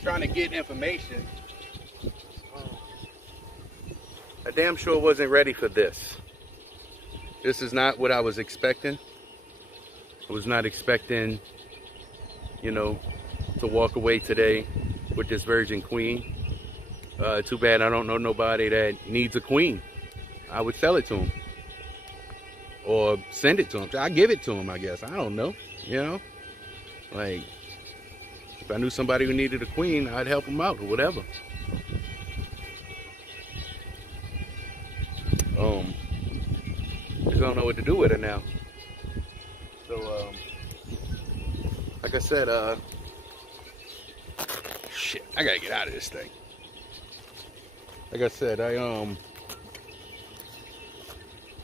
Trying to get information. I damn sure wasn't ready for this. This is not what I was expecting. I was not expecting, you know, to walk away today with this virgin queen. Too bad I don't know nobody that needs a queen. I would sell it to him. Or send it to him. I give it to him, I guess. I don't know, you know. Like, if I knew somebody who needed a queen, I'd help them out or whatever. Just don't know what to do with her now. So, like I said, shit, I gotta get out of this thing. Like I said,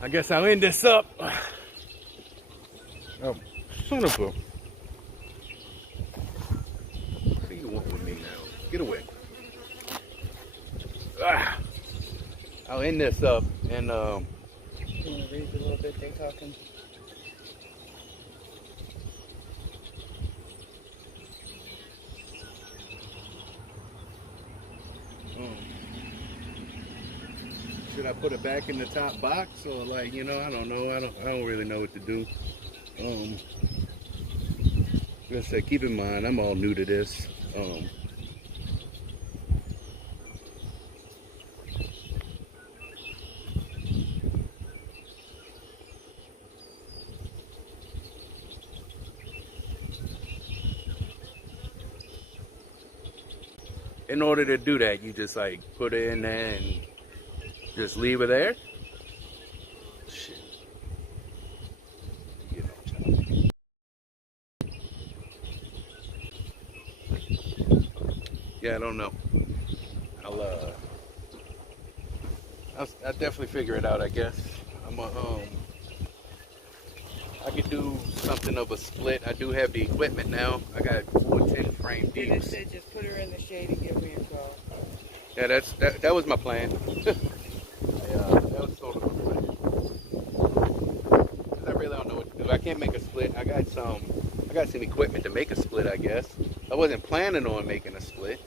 I guess I'll end this up. Oh, son of a. What do you want with me now? Get away. I'll end this up and You want to read a little bit they talking? Should I put it back in the top box or like, you know, I don't know. I don't really know what to do. Like I said, keep in mind, I'm all new to this. In order to do that, you just like put it in there and just leave it there. Shit. Yeah, I don't know. I'll definitely figure it out, I guess. I could do something of a split. I do have the equipment now. I got 410 frame Dennis deeps. said just put her in the shade and give me a call. Yeah, that was my plan. That was sort of my plan. 'Cause I really don't know what to do. I can't make a split. I got some equipment to make a split, I guess. I wasn't planning on making a split.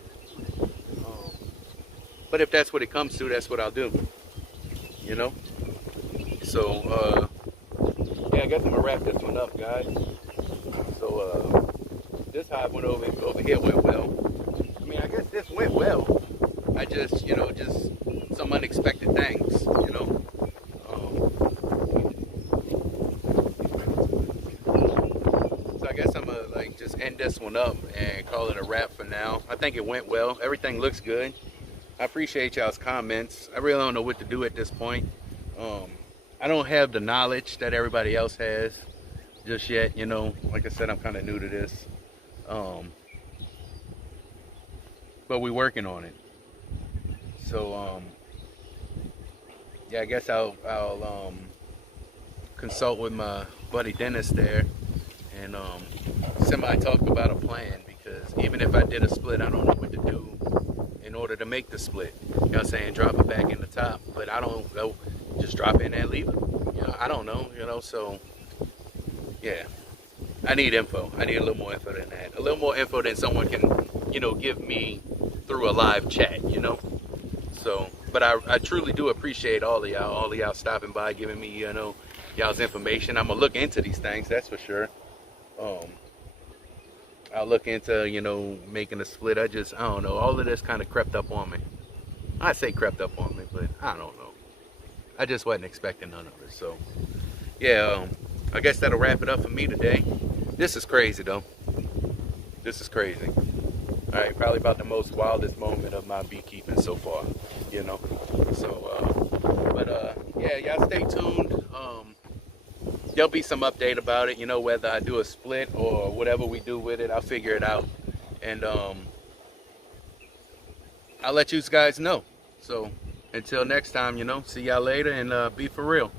But if that's what it comes to, that's what I'll do. You know? So, yeah, I guess I'm gonna wrap this one up, guys. So, this hive went over here went well. I mean, I guess this went well. I just, you know, just some unexpected things, you know. So I guess I'm gonna this one up and call it a wrap for now. I think it went well. Everything looks good. I appreciate y'all's comments. I really don't know what to do at this point. I don't have the knowledge that everybody else has just yet. You know, like I said, I'm kind of new to this. But we're working on it. So, yeah, I guess I'll consult with my buddy Dennis there and semi-talk about a plan, because even if I did a split, I don't know what to do in order to make the split. You know what I'm saying? Drop it back in the top, but I don't know. Just drop it in there and leave it. You know, I don't know, you know, so yeah. I need info. I need a little more info than that. A little more info than someone can, you know, give me through a live chat, you know? So, but I truly do appreciate all of y'all stopping by, giving me, you know, y'all's information. I'm gonna look into these things, that's for sure. I'll look into, you know, making a split. I don't know. All of this kind of crept up on me. I say crept up on me, but I don't know. I just wasn't expecting none of it. So, yeah, I guess that'll wrap it up for me today. This is crazy, though. This is crazy. All right, probably about the most wildest moment of my beekeeping so far, you know. So, yeah, y'all stay tuned. There'll be some update about it, you know, whether I do a split or whatever we do with it. I'll figure it out, and I'll let you guys know. So until next time, you know, see y'all later, and be for real.